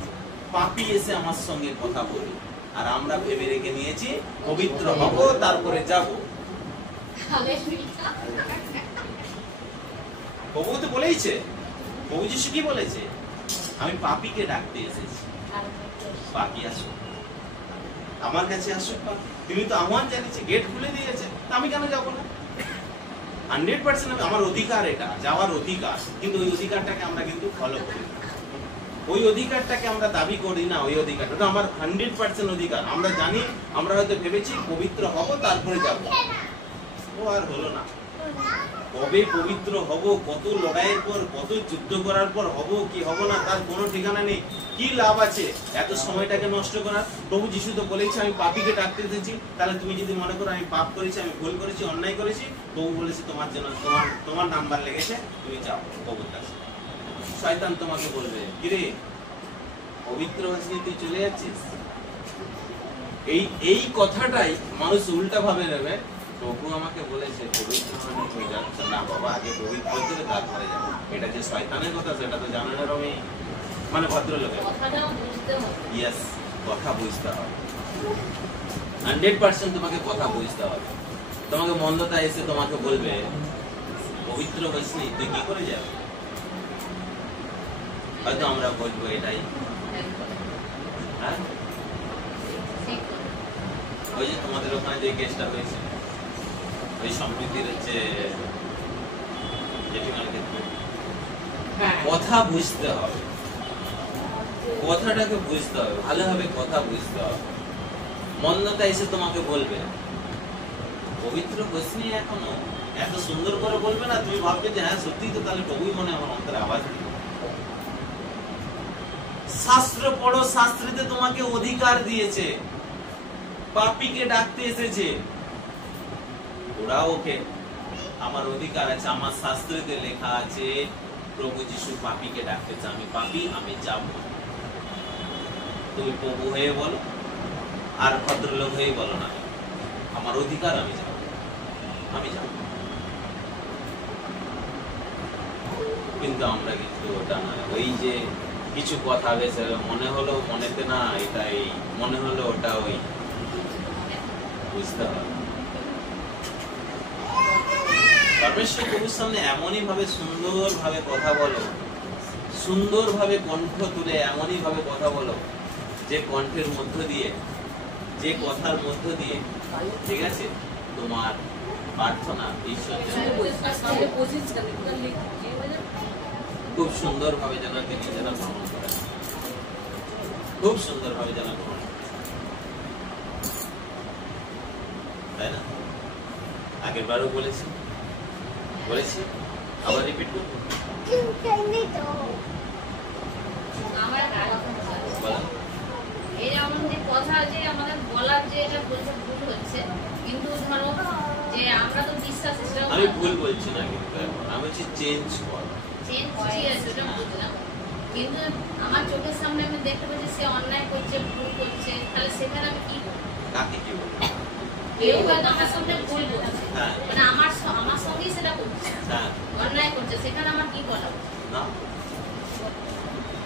পাপী এসে আমার সঙ্গে কথা বলবে, আর আমরা ভেবে রেখে নিয়েছি পবিত্র হবো তারপরে যাব। প্রভু তো বলেইছে, প্রভু যিশু কি বলেছে? আমি পাপীকে ডাকতে এসেছি, পাপী আসো আমার কাছে, আসো। তিনি তো আহ্বান জানিয়েছে, গেট খুলে দিয়েছে, আমি কেন যাবো না? 100% আমার অধিকার, এটা যাওয়ার অধিকার, কিন্তু ওই অধিকারটাকে আমরা কিন্তু ফলো করি না, ওই অধিকারটাকে আমরা দাবি করি না। ওই অধিকারটা আমার 100% অধিকার। আমরা জানি, আমরা হয়তো ভেবেছি পবিত্র হব তারপরে যাব, ও আর হলো না। কবে পবিত্র হব, কত লড়াইয়ের পর, কত যুদ্ধ করার পর হব কি হব না তার কোনো ঠিকানা নেই। কি লাভ আছে এত সময়টাকে নষ্ট করার? প্রভু যিশু তো বলেছে আমি পাপীকে ডাকতে এসেছি। তাহলে তুমি যদি মনে করো আমি পাপ করেছি, আমি ভুল করেছি, অন্যায় করেছি, প্রভু বলেছে তোমার জন্য, তোমার নাম্বার লেগেছে, তুমি যাও প্রভুর কাছে। শয়তান তোমাকে বলবে কিরে পবিত্র হয়েছিস, তুই চলে যাচ্ছিস। এই কথাটাই মানুষ উল্টা ভাবে নেবে, প্রভু আমাকে বলেছে পবিত্র হয়ে যাচ্ছে না বাবা, আগে পবিত্র হতে হবে তারপরে যাবো। এটা যে শয়তানের কথা সেটা তো জানো না রমি, মানে ভদ্রলোকের ইয়েস, কথা বুঝতে হবে। 100% তোমাকে কথা বুঝতে হবে। তোমাকে মন্দতা এসে তোমাকে বলবে পবিত্র হইসনি, তুই কি করে যাবে? হয়তো আমরা বলবো এটাই, হ্যাঁ ওই যে তোমাদের ওখানে যে কেসটা হয়েছে, ওই সম্প্রীতির হচ্ছে জেঠিমার ক্ষেত্রে, কথা বুঝতে হবে, কথাটাকে বুঝতে হবে, ভালোভাবে কথা বুঝতে হবে। মন্দতা এসে তোমাকে বলবে পবিত্র হইসনি এখনো, এত সুন্দর করে বলবে না, তুমি ভাববে যে হ্যাঁ সত্যি তো, তাহলে প্রভুই মনে আমার অন্তরে আওয়াজ দিবে। শাস্ত্র পড়ো, শাস্ত্রেতে তোমাকে অধিকার দিয়েছে, পাপীকে ডাকতে এসেছে। ওরা ওকে, আমার অধিকার আছে, আমার শাস্ত্রেতে লেখা আছে প্রভু যিশু পাপীকে ডাকতেছে, আমি পাপী, আমি যাব। তুমি প্রভু হয়ে বলো আর ভদ্রলোক হয়ে বলো না, আমার অধিকার, আমি যাব, আমি যাব। কিন্তু আমরা কিন্তু ওটা নয়, ওই যে কিছু কথা বেশি মনে হলো, মনেতে না এটাই, মনে হলো ওটা, ওই বুঝতে হবে। পরমেশ্বর প্রভুর সামনে এমনই ভাবে সুন্দর ভাবে কথা বলো, সুন্দর ভাবে কণ্ঠ তুলে এমনই ভাবে কথা বলো, যে কণ্ঠের মধ্য দিয়ে, যে কথার মধ্য দিয়ে, ঠিক আছে, তোমার প্রার্থনা ঈশ্বর খুব সুন্দর ভাবে যেন তিনি যেন গ্রহণ করেন, খুব সুন্দর ভাবে যেন গ্রহণ করেন, তাই না? আগের বারও বলেছি, আবার রিপিট করবো। এরকম যে কথা যে আমাদের বলার যে এটা বলতে ভুল হচ্ছে, কিন্তু ধরো যে আমরা তো বিশ্বাস, আমি ভুল বলছি না, কিন্তু আমি বলছি চেঞ্জ কর, চেঞ্জ ঠিক আছে, ওটা বুঝলাম। কিন্তু আমার চোখের সামনে আমি দেখতে পাচ্ছি সে অন্যায় করছে, ভুল করছে, তাহলে সেখানে আমি কি করবো? কাকে কি বলবো? কেউ হয়তো আমার সামনে ভুল করছে, মানে আমার সঙ্গেই সেটা করছে, অন্যায় করছে, সেখানে আমার কি বলা উচিত? না,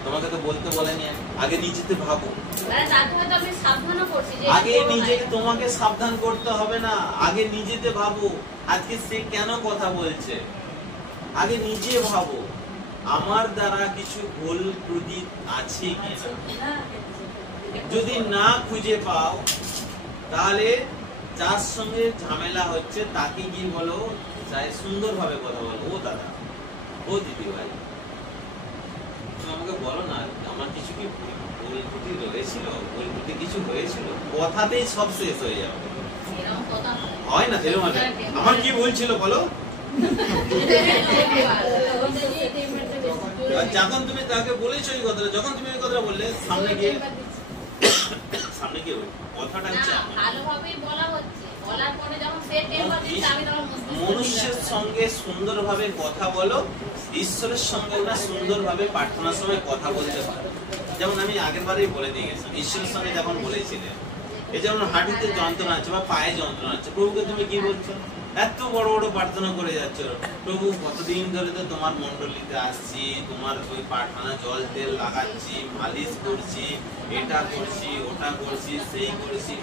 তোমাকে তো বলতে বলেনি, আগে নিজেতে ভাবো। আরে তাকে হয়তো আমি সাবধানও করছি যে আগে নিজেকে, তোমাকে সাবধান করতে হবে না, আগে নিজেতে ভাবো আজকে সে কেন কথা বলছে। আগে নিজে ভাবো আমার দ্বারা কিছু ভুল ত্রুটি আছে কিনা। যদি না খুঁজে পাও তাহলে যার সঙ্গে ঝামেলা হচ্ছে তাকে গিয়ে বলো, চাই সুন্দর ভাবে কথা বলো, ও দাদা, ও দিদি ভাই, তুমি আমাকে বলো না আমার কিছু কি ভুল ত্রুটি রয়েছিল, ভুল ত্রুটি কিছু হয়েছিল, কথাতেই সব শেষ হয়ে যাবে। এরকম কথা হয় না সেরকম? আমার কি ভুল ছিল বলো? আর যখন তুমি তাকে বলেছো এই কথাটা, যখন তুমি এই কথাটা বললে সামনে গিয়ে কথাটা হচ্ছে ভালোভাবেই বলা হচ্ছে, বলার পরে যখন সে টেম্পার দিচ্ছে আমি তখন মনুষ্যের সঙ্গে সুন্দরভাবে কথা বলো, ঈশ্বরের সঙ্গে না সুন্দরভাবে প্রার্থনার সময় কথা বলতে পারো। যেমন আমি আগের বারেই বলে দিয়ে গেছিলাম, ঈশ্বরের সঙ্গে যখন বলেছিলেন এই যেমন হাঁটুতে যন্ত্রণা আছে বা পায়ে যন্ত্রণা আছে, প্রভুকে তুমি কি বলছো? এত বড় বড় প্রার্থনা করে যাচ্ছ, প্রভু কতদিন ধরে তো তোমার মন্ডলীতে আসছি, তোমার ওই প্রার্থনা জল তেল লাগাচ্ছি, মালিশ করছি, এটা করছি, ওটা করছি, সেই করছি,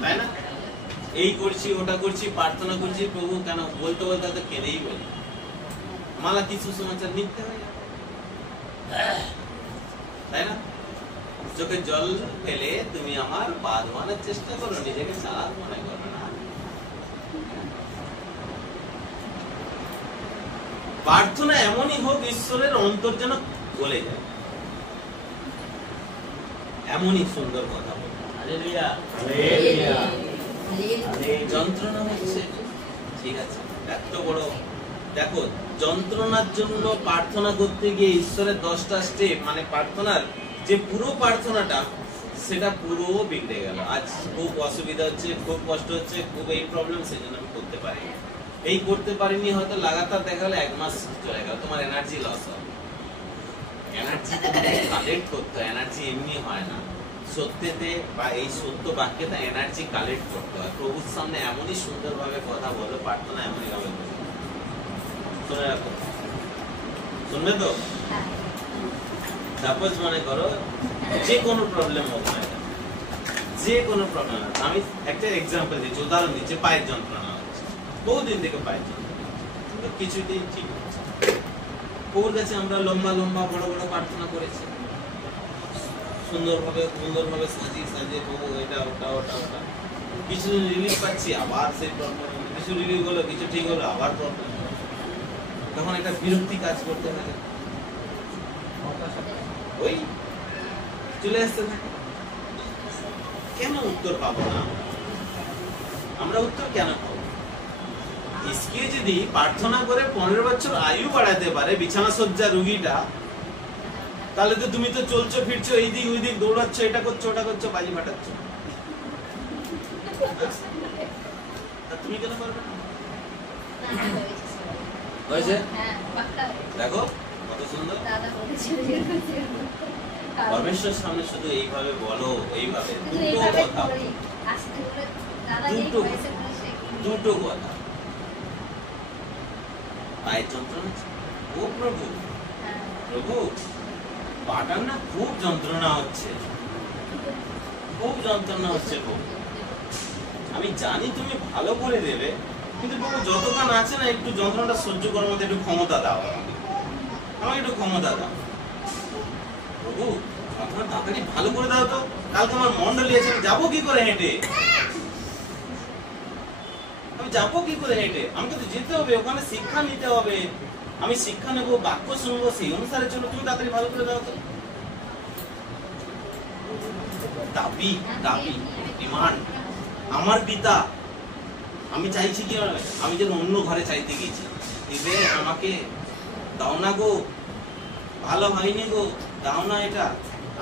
তাই না? এই করছি, ওটা করছি, প্রার্থনা করছি, প্রভু কেন? বলতে বলতে তো কেঁদেই বলি, মালা কিছু সমাচার মিথ্যে হয়ে যাবে, তাই না? চোখে জল ফেলে তুমি আমার পা ধোয়ানোর চেষ্টা করো, নিজেকে চালাক মনে করো না। প্রার্থনা এমনই হোক ঈশ্বরের অন্তর যেন গলে যায়, এমনই সুন্দর কথা বল। হালেলুয়া। যন্ত্রণা হচ্ছে, ঠিক আছে, এত বড় দেখো, যন্ত্রণার জন্য প্রার্থনা করতে গিয়ে ঈশ্বরের 10টা স্টেপ, মানে প্রার্থনার যে পুরো প্রার্থনাটা সেটা পুরো বিগড়ে গেল। আজ খুব অসুবিধা হচ্ছে, খুব কষ্ট হচ্ছে, খুব এই প্রবলেম, সেই জন্য আমি করতে পারি, এই করতে পারিনি, হয়তো লাগাতার দেখা গেল 1 মাস চলে গেল, তোমার এনার্জি লস হবে। এনার্জি কালেক্ট করতে হয়, এনার্জি এমনি হয় না। সত্যতে বা এই সত্য বাক্যতে এনার্জি কালেক্ট করতে হয়। প্রভুর সামনে এমনই সুন্দরভাবে কথা বলো, প্রার্থনা এমনই ভাবে করো। শুনে রাখো, শুনবে তো? সাপোজ মনে করো যে কোনো প্রবলেম হোক না, যে কোনো প্রবলেম, আমি একটা এক্সাম্পল দিচ্ছি, উদাহরণ দিচ্ছি, পায়ের যন্ত্রণা হচ্ছে, বহুদিন থেকে পায়ের যন্ত্রণা, কিন্তু কিছুতেই ঠিক হচ্ছে। ওর কাছে আমরা লম্বা লম্বা বড় বড় প্রার্থনা করেছি, সুন্দরভাবে সাজিয়ে প্রভু এটা ওটা ওটা ওটা, কিছু রিলিফ পাচ্ছি, আবার সেই প্রবলেম, কিছু রিলিফ হলো, কিছু ঠিক হলো, আবার প্রবলেম। তখন একটা বিরক্তি কাজ করতে থাকে, ওই চলে আসতে থাকে। কেন উত্তর পাবো না আমরা? উত্তর কেন পাবো? ইসকে যদি প্রার্থনা করে 15 বছর আয়ু বাড়াতে পারে বিছানা সজ্জা রোগীটা, তাহলে তো তুমি তো চলছো ফিরছো, এই দিক ওই দিক দৌড়াচ্ছ, এটা করছো ওটা করছো, বাজি ফাটাচ্ছ, তুমি কেন পারবে না? হয়েছে? দেখো কত সুন্দর। পরমেশ্বর সামনে শুধু এইভাবে বলো, এইভাবে দুটো কথা। পায়ের যন্ত্রণা, ও প্রভু, প্রভু পাটার না খুব যন্ত্রণা হচ্ছে, খুব যন্ত্রণা হচ্ছে প্রভু, আমি জানি তুমি ভালো করে দেবে, কিন্তু প্রভু যতক্ষণ আছে না একটু যন্ত্রণাটা সহ্য করার মধ্যে একটু ক্ষমতা দাও, আমাকে একটু ক্ষমতা দাও প্রভু, যন্ত্রণা তাড়াতাড়ি ভালো করে দাও তো, কালকে আমার মন্ডলী আছে, আমি যাবো কি করে হেঁটে, আমি যাবো কি করে হেঁটে, আমাকে তো যেতে হবে, ওখানে শিক্ষা নিতে হবে, আমি শিক্ষা নেবো, বাক্য শুনবো, সেই অনুসারে চলো, তুমি তাড়াতাড়ি ভালো করে দাও তো। দাবি দাবি ডিমান্ড, আমার পিতা, আমি চাইছি কি, আমি যেন অন্য ঘরে চাইতে গেছি, দিবে আমাকে, দাও না গো, ভালো হয়নি গো, দাও না এটা,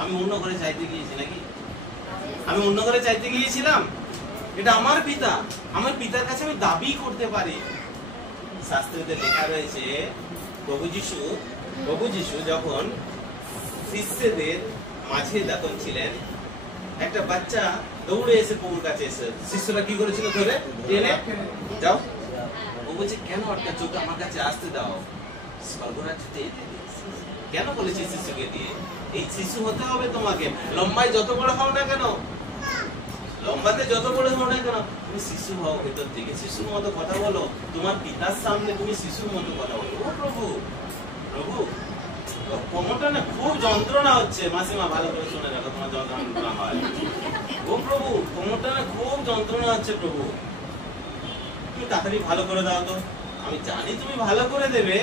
আমি অন্য ঘরে চাইতে গিয়েছি নাকি? আমি অন্য ঘরে চাইতে গিয়েছিলাম? এটা আমার পিতা, আমার পিতার কাছে আমি দাবি করতে পারি। শাস্ত্রীতে লেখা রয়েছে প্রভু যিশু যখন শিষ্যদের মাঝে যখন ছিলেন, একটা বাচ্চা দৌড়ে এসে প্রভুর কাছে এসে, শিষ্যরা কি করেছিল, ধরে টেনে যাও, ও বলছে কেন আটকাচ্ছ, ওকে আমার কাছে আসতে দাও, স্বর্গরাজ্য দিয়ে দিয়েছে। কেন বলেছি শিশুকে দিয়ে? এই শিশু হতে হবে তোমাকে। লম্বায় যত বড় হও না কেন, লম্বাতে যত বড় হও না কেন, তুমি শিশু হও ভেতর থেকে। শিশুর মতো কথা বলো, তোমার পিতার সামনে তুমি শিশুর মতো কথা বলো। ও প্রভু, প্রভু কোমরটা না খুব যন্ত্রণা হচ্ছে। মাসিমা ভালো করে শুনে রাখো, তোমার যন্ত্রণা হয়। ও প্রভু, কোমরটা না খুব যন্ত্রণা হচ্ছে প্রভু, তুমি তাড়াতাড়ি ভালো করে দাও তো। আমি জানি তুমি ভালো করে দেবে,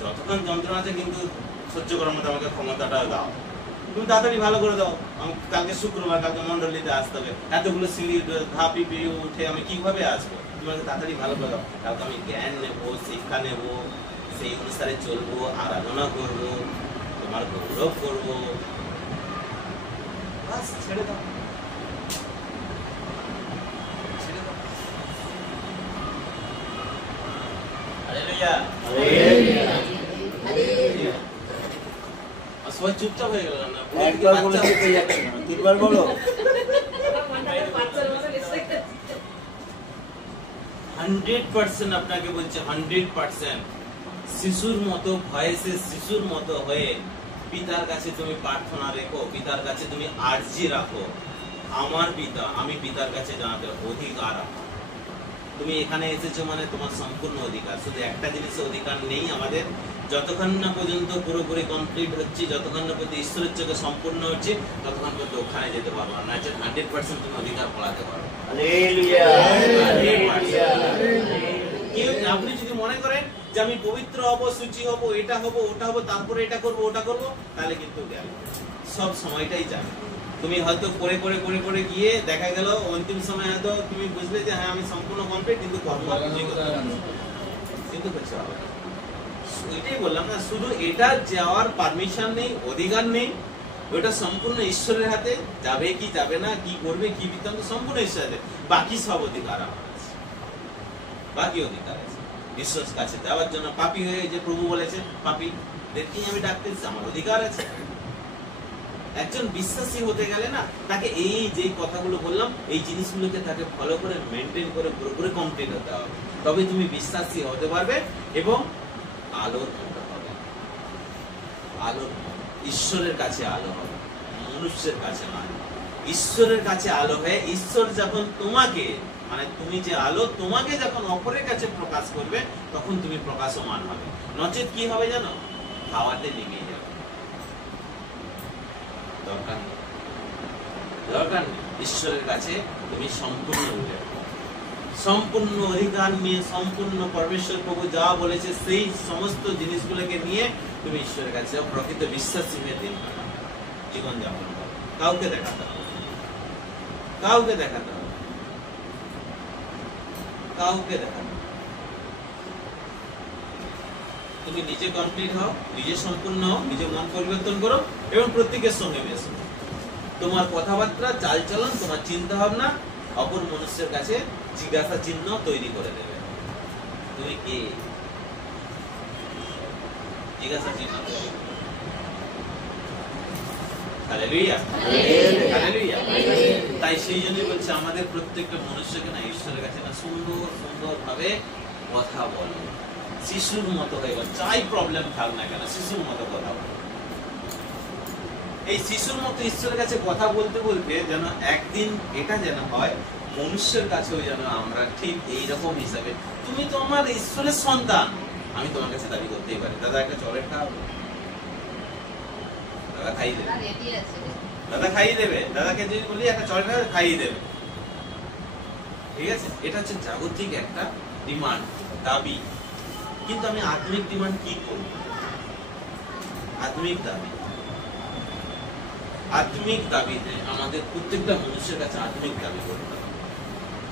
যতক্ষণ যন্ত্রণা আছে কিন্তু সহ্য করার মতো আমাকে ক্ষমতাটা দাও। তুমি তাড়াতাড়ি ভালো করে দাও। কালকে শুক্রবার, কালকে মন্ডলীতে আসতে হবে। এতগুলো সিঁড়ি ধাপি পেয়ে উঠে আমি কিভাবে আসবো? তুমি আমাকে তাড়াতাড়ি ভালো করে দাও। কালকে আমি জ্ঞান নেবো, শিক্ষা নেবো, সেই অনুসারে চলবো, আরাধনা করবো, তোমার গৌরব করবো। বাস ছেড়ে দাও, ছেড়ে দাও। Hallelujah, hallelujah. আর সবাই চুপচাপ হয়ে গেল না? একবার বলে দিতে যাচ্ছে না, তিনবার বলো। 100% আপনাকে বলছে, 100% শিশুর মতো ভয়েসে, শিশুর মতো হয়ে পিতার কাছে তুমি প্রার্থনা রেখো, পিতার কাছে তুমি আর্জি রাখো। আমার পিতা, আমি পিতার কাছে জানাতে অধিকার আমার। তুমি এখানে এসেছো মানে তোমার সম্পূর্ণ অধিকার। শুধু একটা জিনিসের অধিকার নেই আমাদের, যতক্ষণ না পর্যন্ত পুরোপুরি কমপ্লিট হচ্ছে, যতক্ষণ না পর্যন্ত ঈশ্বরের চোখে সম্পূর্ণ হচ্ছে, ততক্ষণ পর্যন্ত ওখানে যেতে পারবো না। 100% তুমি অধিকার পড়াতে পারো। Hallelujah, hallelujah. কেউ, আপনি যদি মনে করেন যে আমি পবিত্র হব, সূচি হব, এটা হব, ওটা হব, তারপরে এটা করব, ওটা করব, তাহলে কিন্তু গেল, সব সময়টাই যাবে। তুমি হয়তো করে করে করে করে গিয়ে দেখা গেল অন্তিম সময় হয়তো তুমি বুঝলে যে হ্যাঁ আমি সম্পূর্ণ কমপ্লিট, কিন্তু কর্ম কিন্তু কিছু হবে না। এটাই বললাম না, শুধু এটা যাওয়ার পারমিশন নেই, অধিকার নেই, ওটা সম্পূর্ণ ঈশ্বরের হাতে। যাবে কি যাবে না, কি করবে কি বৃত্তান্ত, সম্পূর্ণ ঈশ্বরের হাতে। বাকি সব অধিকার আমার আছে, বাকি অধিকার আছে ঈশ্বরের কাছে যাওয়ার জন্য। পাপী হয়ে যে প্রভু বলেছে, পাপীদেরকেই আমি ডাকতে এসেছি, আমার অধিকার আছে। একজন বিশ্বাসী হতে গেলে না, তাকে এই যে কথাগুলো বললাম, এই জিনিসগুলোকে তাকে ফলো করে মেনটেন করে পুরোপুরি কমপ্লিট হতে হবে। তবে তুমি বিশ্বাসী হতে পারবে এবং আলোর মতো হবে। আলো ঈশ্বরের কাছে আলো হবে, মনুষ্যের কাছে নয়। ঈশ্বরের কাছে আলো হয়ে ঈশ্বর যখন তোমাকে, মানে তুমি যে আলো, তোমাকে যখন অপরের কাছে প্রকাশ করবে, তখন তুমি প্রকাশমান হবে। নচেত কি হবে জানো? হাওয়াতে নিভে যাবে। দরকার নেই, দরকার নেই। ঈশ্বরের কাছে তুমি সম্পূর্ণ রূপে, সম্পূর্ণ অধিকার নিয়ে, সম্পূর্ণ পরমেশ্বর প্রভু যা বলেছে সেই সমস্ত জিনিসগুলোকে নিয়ে তুমি ঈশ্বরের কাছে প্রকৃত বিশ্বাসী হয়ে দিন জীবন যাপন করো। কাউকে দেখাতে হবে, কাউকে দেখাতে হবে, কাউকে দেখাতে হবে। তুমি নিজে কমপ্লিট হও, নিজে সম্পূর্ণ হও, নিজে মন পরিবর্তন করো এবং প্রত্যেকের সঙ্গে মেশো। তোমার কথাবার্তা, চালচলন, তোমার চিন্তা ভাবনা অপর মনুষ্যের কাছে জিজ্ঞাসা চিহ্ন তৈরি করে দেবে। তুমি কে? জিজ্ঞাসা চিহ্ন তৈরি। Hallelujah, hallelujah. তাই সেই জন্যই বলছে আমাদের প্রত্যেকটা মনুষ্যকে না ঈশ্বরের কাছে না সুন্দর সুন্দর ভাবে কথা বলো, শিশুর মতো হয়ে গেল। যাই প্রবলেম থাক না কেন, শিশুর মতো কথা বলো। এই শিশুর মতো ঈশ্বরের কাছে কথা বলতে বলতে যেন একদিন এটা যেন হয় মনুষ্যের কাছেও যেন আমরা ঠিক এইরকম হিসাবে, তুমি তো আমার ঈশ্বরের সন্তান, আমি তোমার কাছে দাবি করতেই পারি। দাদা একটা চকলেট খাওয়াবো? দাদা খাইয়ে দেবে, দাদা খাইয়ে দেবে। দাদাকে যদি বলি একটা চকলেট খাইয়ে দেবে, ঠিক আছে? এটা হচ্ছে জাগতিক একটা ডিমান্ড, দাবি। কিন্তু আমি আত্মিক ডিমান্ড কি করব? আত্মিক দাবি, আত্মিক দাবিতে আমাদের প্রত্যেকটা মানুষের কাছে আত্মিক দাবি করতে হবে।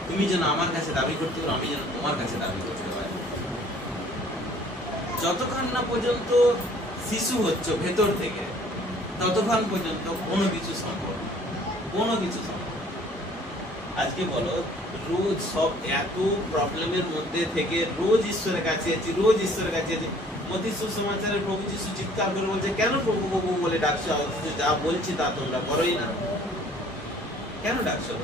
তুমি যেন আমার কাছে দাবি করতে পারো, আমি যেন তোমার কাছে দাবি করতে পারি। যতক্ষণ না পর্যন্ত শিশু হচ্ছে ভেতর থেকে, ততক্ষণ পর্যন্ত কোনো কিছু সম্ভব, কোনো কিছু সম্ভব। আজকে বলো, রোজ সব এত প্রবলেমের মধ্যে থেকে রোজ ঈশ্বরের কাছে আছি, রোজ ঈশ্বরের কাছে আছি। মতি সুসমাচারে প্রভু যিশু চিৎকার করে বলছে, কেন প্রভু প্রভু বলে ডাকছো? যা বলছি তা তোমরা করোই না, কেন ডাকছো?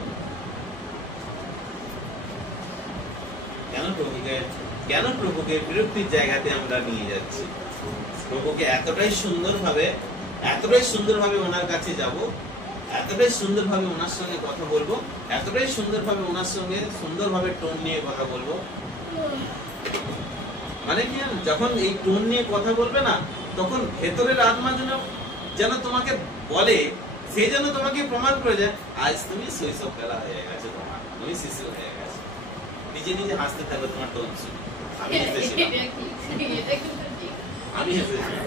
কেন প্রভুকে কেন প্রভুকে বিরক্তির জায়গাতে আমরা নিয়ে যাচ্ছি? প্রভুকে এতটাই সুন্দরভাবে ওনার কাছে যাব, এতটাই সুন্দরভাবে ওনার সঙ্গে কথা বলবো, এতটাই সুন্দরভাবে ওনার সঙ্গে সুন্দরভাবে টোন নিয়ে কথা বলবো। মানে কি জানো, যখন এই টোন নিয়ে কথা বলবে না, তখন ভেতরের আত্মা যেন তোমাকে বলে, সে যেন তোমাকে প্রমাণ করে যায়, আজ তুমি শৈশব বেলা হয়ে গেছে, তোমার তুমি শিশু হয়ে গেছে। নিজে নিজে হাসতে থাকবে তোমার টোন শুনে। আমি হেসেছিলাম,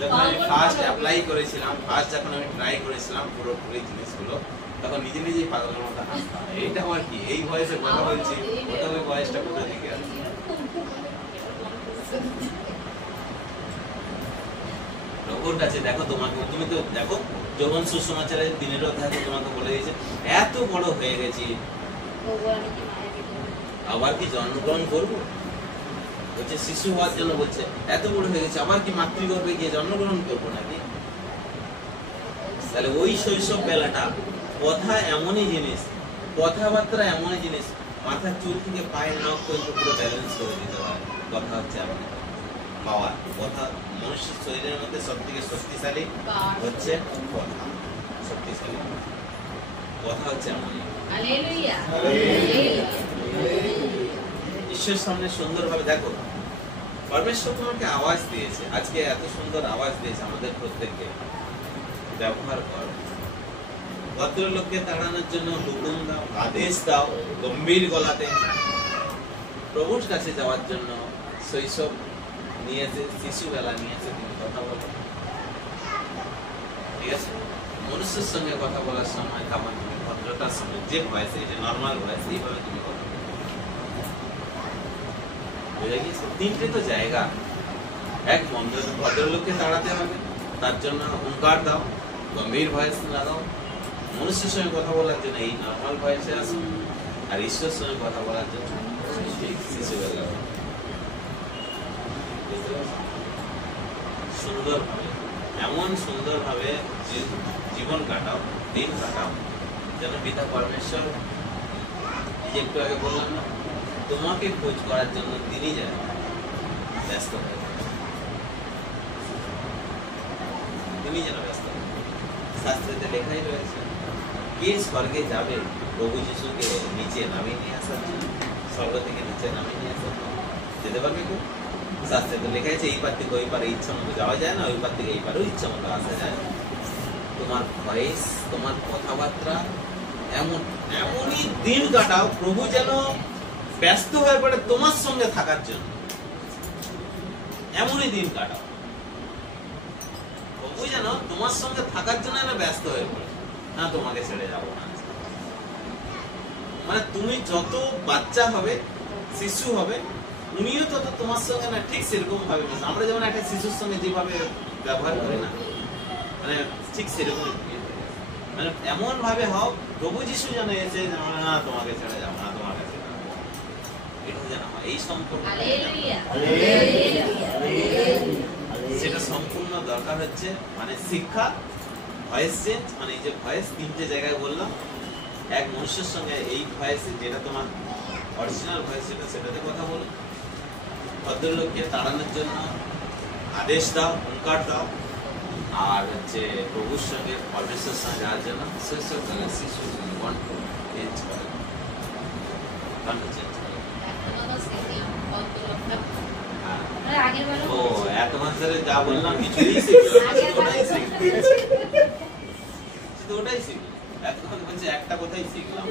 যখন আমি ফার্স্ট অ্যাপ্লাই করেছিলাম, ফার্স্ট যখন আমি ট্রাই করেছিলাম পুরোপুরি জিনিসগুলো, তখন নিজে নিজেই পাগলের মতো হাসতাম। এইটা আমার কি, এই ভয়েসে কথা বলছি, ওটা ওই ভয়েসটা কোথা থেকে আছে? প্রভুর কাছে দেখো, তুমি তো দেখো, যখন সুসমাচারের দিনের অধ্যায়ে তোমাকে বলে দিয়েছে এত বড় হয়ে গেছি, আবার কি জন্মগ্রহণ করবো? বলছে শিশু হওয়ার জন্য, বলছে এত বড় হয়ে গেছে, আবার কি মাতৃগর্ভে গিয়ে জন্মগ্রহণ করবো নাকি? তাহলে ওই শৈশব বেলাটা, কথা এমনই জিনিস, কথাবার্তা এমনই জিনিস, মাথার চুল থেকে পায়ের নখ পর্যন্ত পুরো ব্যালেন্স করে দিতে পারে। কথা হচ্ছে এমন পাওয়ার, কথা মনুষ্যের শরীরের মধ্যে সব থেকে শক্তিশালী হচ্ছে কথা, শক্তিশালী কথা হচ্ছে এমনই। ঈশ্বরের সামনে সুন্দরভাবে দেখো, পরমেশ্বর তোমাকে আওয়াজ দিয়েছে, আজকে এত সুন্দর আওয়াজ দিয়েছে আমাদের প্রত্যেককে, ব্যবহার করো। ভদ্রলোককে তাড়ানোর জন্য হুকুম দাও, আদেশ দাও গম্ভীর গলাতে। প্রভুর কাছে যাওয়ার জন্য শৈশব নিয়েছে, শিশুবেলা নিয়েছে, তুমি কথা বলো, ঠিক আছে? মনুষ্যের সঙ্গে কথা বলার সময় তখন তুমি ভদ্রতার সঙ্গে, যে ভয়েস, এই যে নর্মাল ভয়েস, এইভাবে তুমি কথা বলো। বুঝে গিয়েছে? তিনটে তো জায়গা, এক ভদ্রলোককে তাড়াতে হবে, তার জন্য হুঙ্কার দাও, গম্ভীর ভয়েস লাগাও। মনুষ্যের সঙ্গে কথা বলার জন্য এই নর্মাল ভয়েসে আসো, আর ঈশ্বরের সঙ্গে কথা বলার জন্য শিশুবেলা। সুন্দরভাবে, এমন সুন্দরভাবে জীবন কাটাও, দিন কাটাও, যেন পিতা পরমেশ্বর, একটু আগে বললাম না, তোমাকে খোঁজ করার জন্য তিনি যেন ব্যস্ত হয়ে, তিনি যেন ব্যস্ত। শাস্ত্রেতে লেখাই রয়েছে, কে স্বর্গে যাবে প্রভু যিশুকে নিচে নামিয়ে নিয়ে আসার জন্য, স্বর্গ থেকে নিচে নামিয়ে নিয়ে আসার জন্য? যেতে পারবে কেউ? শাস্ত্রে লেখা আছে, এই পার থেকে ওই পারে ইচ্ছা মতো যাওয়া যায় না, ওই পার থেকে এই পারেও ইচ্ছা মতো আসা যায়। তোমার ভয়েস, তোমার কথাবার্তা এমনই দিন কাটাও, প্রভু যেন ব্যস্ত হয়ে পড়ে তোমার সঙ্গে থাকার জন্য। এমনই দিন কাটাও, প্রভু যেন তোমার সঙ্গে থাকার জন্য ব্যস্ত হয়ে পড়ে, না তোমাকে ছেড়ে যাবো না। মানে তুমি যত বাচ্চা হবে, শিশু হবে, উনিও তত তোমার সঙ্গে না ঠিক সেরকম ভাবে, আমরা যেমন একটা শিশুর সঙ্গে যেভাবে ব্যবহার করি না, মানে ঠিক সেরকম, মানে এমন ভাবে হও প্রভু যিশু যেন এসে না তোমাকে ছেড়ে যাবো না, তোমার কাছে এটা যেন এই সম্পর্ক, সেটা সম্পূর্ণ দরকার হচ্ছে। মানে শিক্ষা, ভয়েস চেঞ্জ, মানে এই যে ভয়েস তিনটে জায়গায় বললাম, এক মনুষ্যের সঙ্গে এই ভয়েসে, যেটা তোমার অরিজিনাল ভয়েস, সেটাতে কথা বলো। ভদ্রলোককে তাড়ানোর জন্য আদেশ দাও, হুঙ্কার দাও। আর হচ্ছে প্রভুর সঙ্গে, পরমেশ্বরের সঙ্গে যাওয়ার জন্য শৈশবকালে শিশু কণ্ঠ চেঞ্জ করে, কণ্ঠ চেঞ্জ করে। ও এত মাস ধরে যা বললাম কিছুই শিখলাম, ওটাই শিখলাম। এতক্ষণ বলছে একটা কথাই শিখলাম,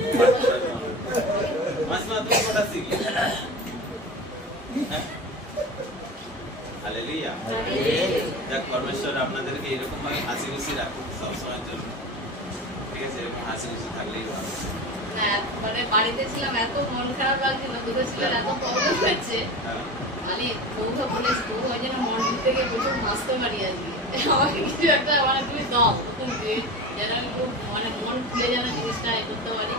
মাঝে মাঝে কথা শিখলাম। হালেলুয়া। যাক, পরমেশ্বর আপনাদেরকে এরকম ভাবে হাসি খুশি রাখুন সবসময়ের জন্য, ঠিক আছে? এরকম হাসি খুশি থাকলেই ভালো। মানে বাড়িতে ছিলাম, এত মন খারাপ লাগছিল, দুটো ছিল এত প্রবলেম হচ্ছে, মানে বউকে বলেছি, বউ ওই জন্য মন থেকে প্রচুর হাসতে পারি আজকে। আমাকে কিছু একটা মানে তুমি দাও, যেন আমি খুব মানে মন খুলে যেন জিনিসটা এ করতে পারি,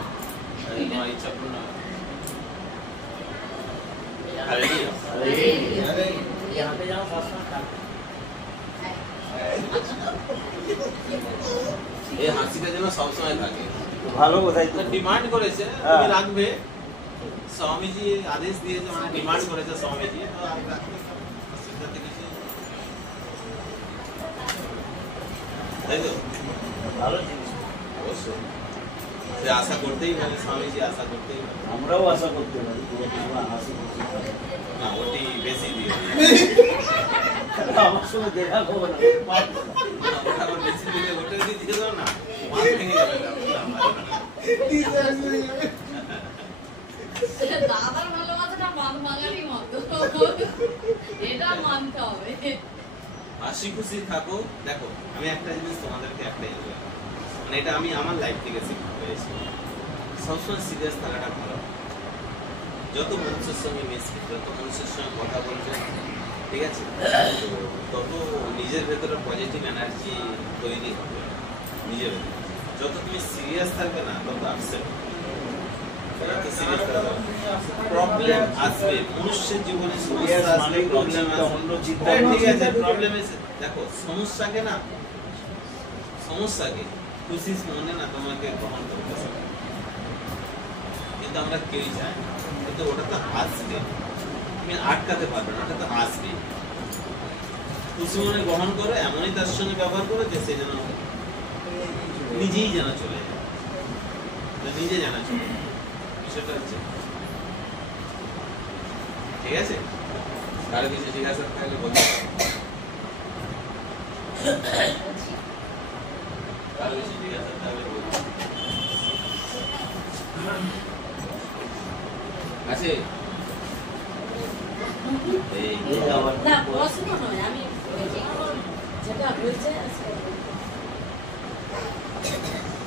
তোমার ইচ্ছা পূর্ণ হবে। এই হাসিটা যেন সবসময় থাকে। ভালো কোথায় ডিমান্ড করেছে, তুমি রাখবে, স্বামীজি আদেশ দিয়েছে, মানে ডিমান্ড করেছে স্বামীজি, তো আমি রাখতে অসুবিধাতে কিছু নেই। তাই তো? ভালো জিনিস। অবশ্যই সে আশা করতেই পারে, স্বামীজি আশা করতেই পারে। আমরাও আশা করতে পারি, কোনো কিছু আশা করতে পারি। না, ওটি বেশি দিয়ে আমার সঙ্গে দেখা করবো না, পারবো না। ওটা আবার বেশি দিলে ওটা যদি দিয়ে দাও না, মাছ ভেঙে যাবে না। দাদার ভালোবাসাটা মান ভাঙারই মতো, এটা মানতে হবে। হাসি খুশি থাকো। দেখো আমি একটা জিনিস তোমাদেরকে একটাই বলবো, মানে এটা আমি আমার লাইফ থেকে শিখতে পেরেছি, সবসময় সিরিয়াস থাকাটা ভালো। যত মানুষের সঙ্গে মিশবে, যত মানুষের সঙ্গে কথা বলবে, ঠিক আছে, তো তত নিজের ভেতরে পজিটিভ এনার্জি তৈরি হবে নিজের ভেতরে। যত তুমি সিরিয়াস থাকবে না, তত আপসেট যত সিরিয়াস থাকবে, প্রবলেম আসবে মানুষের জীবনে, সমস্যা আসবে, প্রবলেম আসবে। ঠিক আছে, প্রবলেম এসে দেখো, সমস্যাকে না, সমস্যাকে খুশি মনে না তোমাকে গ্রহণ করতে হবে, কিন্তু আমরা কেউই চাই না। কিন্তু ওটা তো আসবে, তুমি আটকাতে পারবে না, ওটা তো আসবে। খুশি মনে গ্রহণ করো, এমনই তার সঙ্গে ব্যবহার করো যে সে যেন নিজেই যেন চলে যায়, নিজে জানা চলে যায়। বিষয়টা হচ্ছে, ঠিক আছে? কারো কিছু জিজ্ঞাসা থাকলে বলতে পারো। কারো কিছু জিজ্ঞাসা থাকলে বলতে পারো। আছে? এই না, পড়াশোনা নয়, আমি যেটা হয়েছে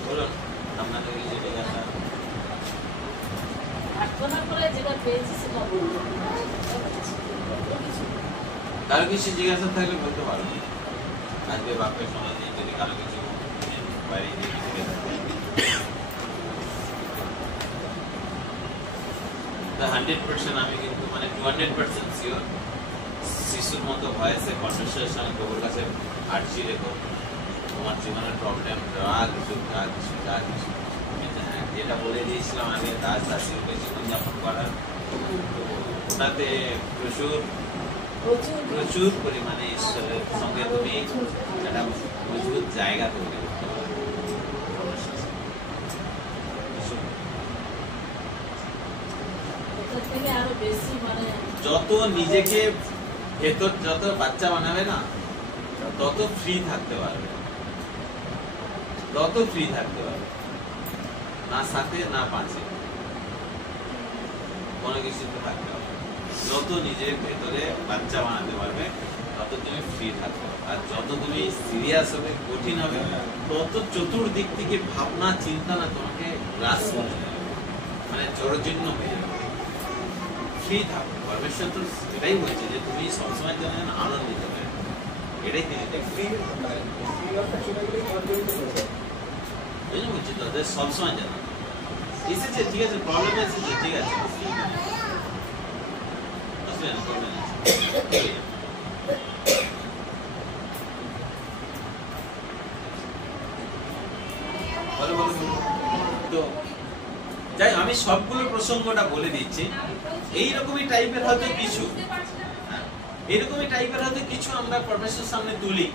বলুন, আপনাদের কিছু জিজ্ঞাসা। প্রার্থনা করে যেটা পেয়েছি সেটা বলবো। কারো কিছু জিজ্ঞাসা থাকলে বলতে পারো। আজকে বাপের সময় দিয়ে যদি কারো কিছু বাইরে দিয়ে কিছু জিজ্ঞাসা থাকে। 100% আমি কিন্তু মানে 200% শিওর, শিশুর মতো ভয়েসে কণ্ঠস্বরের সঙ্গে প্রভুর কাছে আর্জি রেখো। তোমার জীবনের প্রবলেম যা কিছু যেটা বলে দিয়েছিলাম আগে, দাস দাসীর জীবনযাপন করার, ওটাতে প্রচুর পরিমাণে ঈশ্বরের সঙ্গে তুমি একটা মজবুত জায়গা তৈরি করতে পারো। যত নিজেকে ভেতর যত বাচ্চা বানাবে না, তত ফ্রি থাকতে পারবে, তত ফ্রি থাকতে পারবে, না সাথে না পাঁচে, কোনো কিছুতে থাকতে হবে। যত নিজের ভেতরে বাচ্চা বানাতে পারবে, তত তুমি ফ্রি থাকতে পারবে। আর যত তুমি সিরিয়াস হবে, কঠিন হবে, তত চতুর্দিক থেকে ভাবনা চিন্তা না তোমাকে গ্রাস করে যাবে, মানে জড়জীর্ণ হয়ে যাবে। ফ্রি থাকো। পরমেশ্বর তো এটাই বলছে যে তুমি সবসময় যেন আনন্দিত হবে, এটাই তিনি বলছি তাদের সবসময় যেন এসেছে, ঠিক আছে, প্রবলেম এসেছে, ঠিক আছে, তো যাই, আমি সবগুলো প্রসঙ্গটা বলে দিচ্ছি। এইরকমই টাইপের হয়তো কিছু আমরা পরমেশ্বরের সামনে তুলি,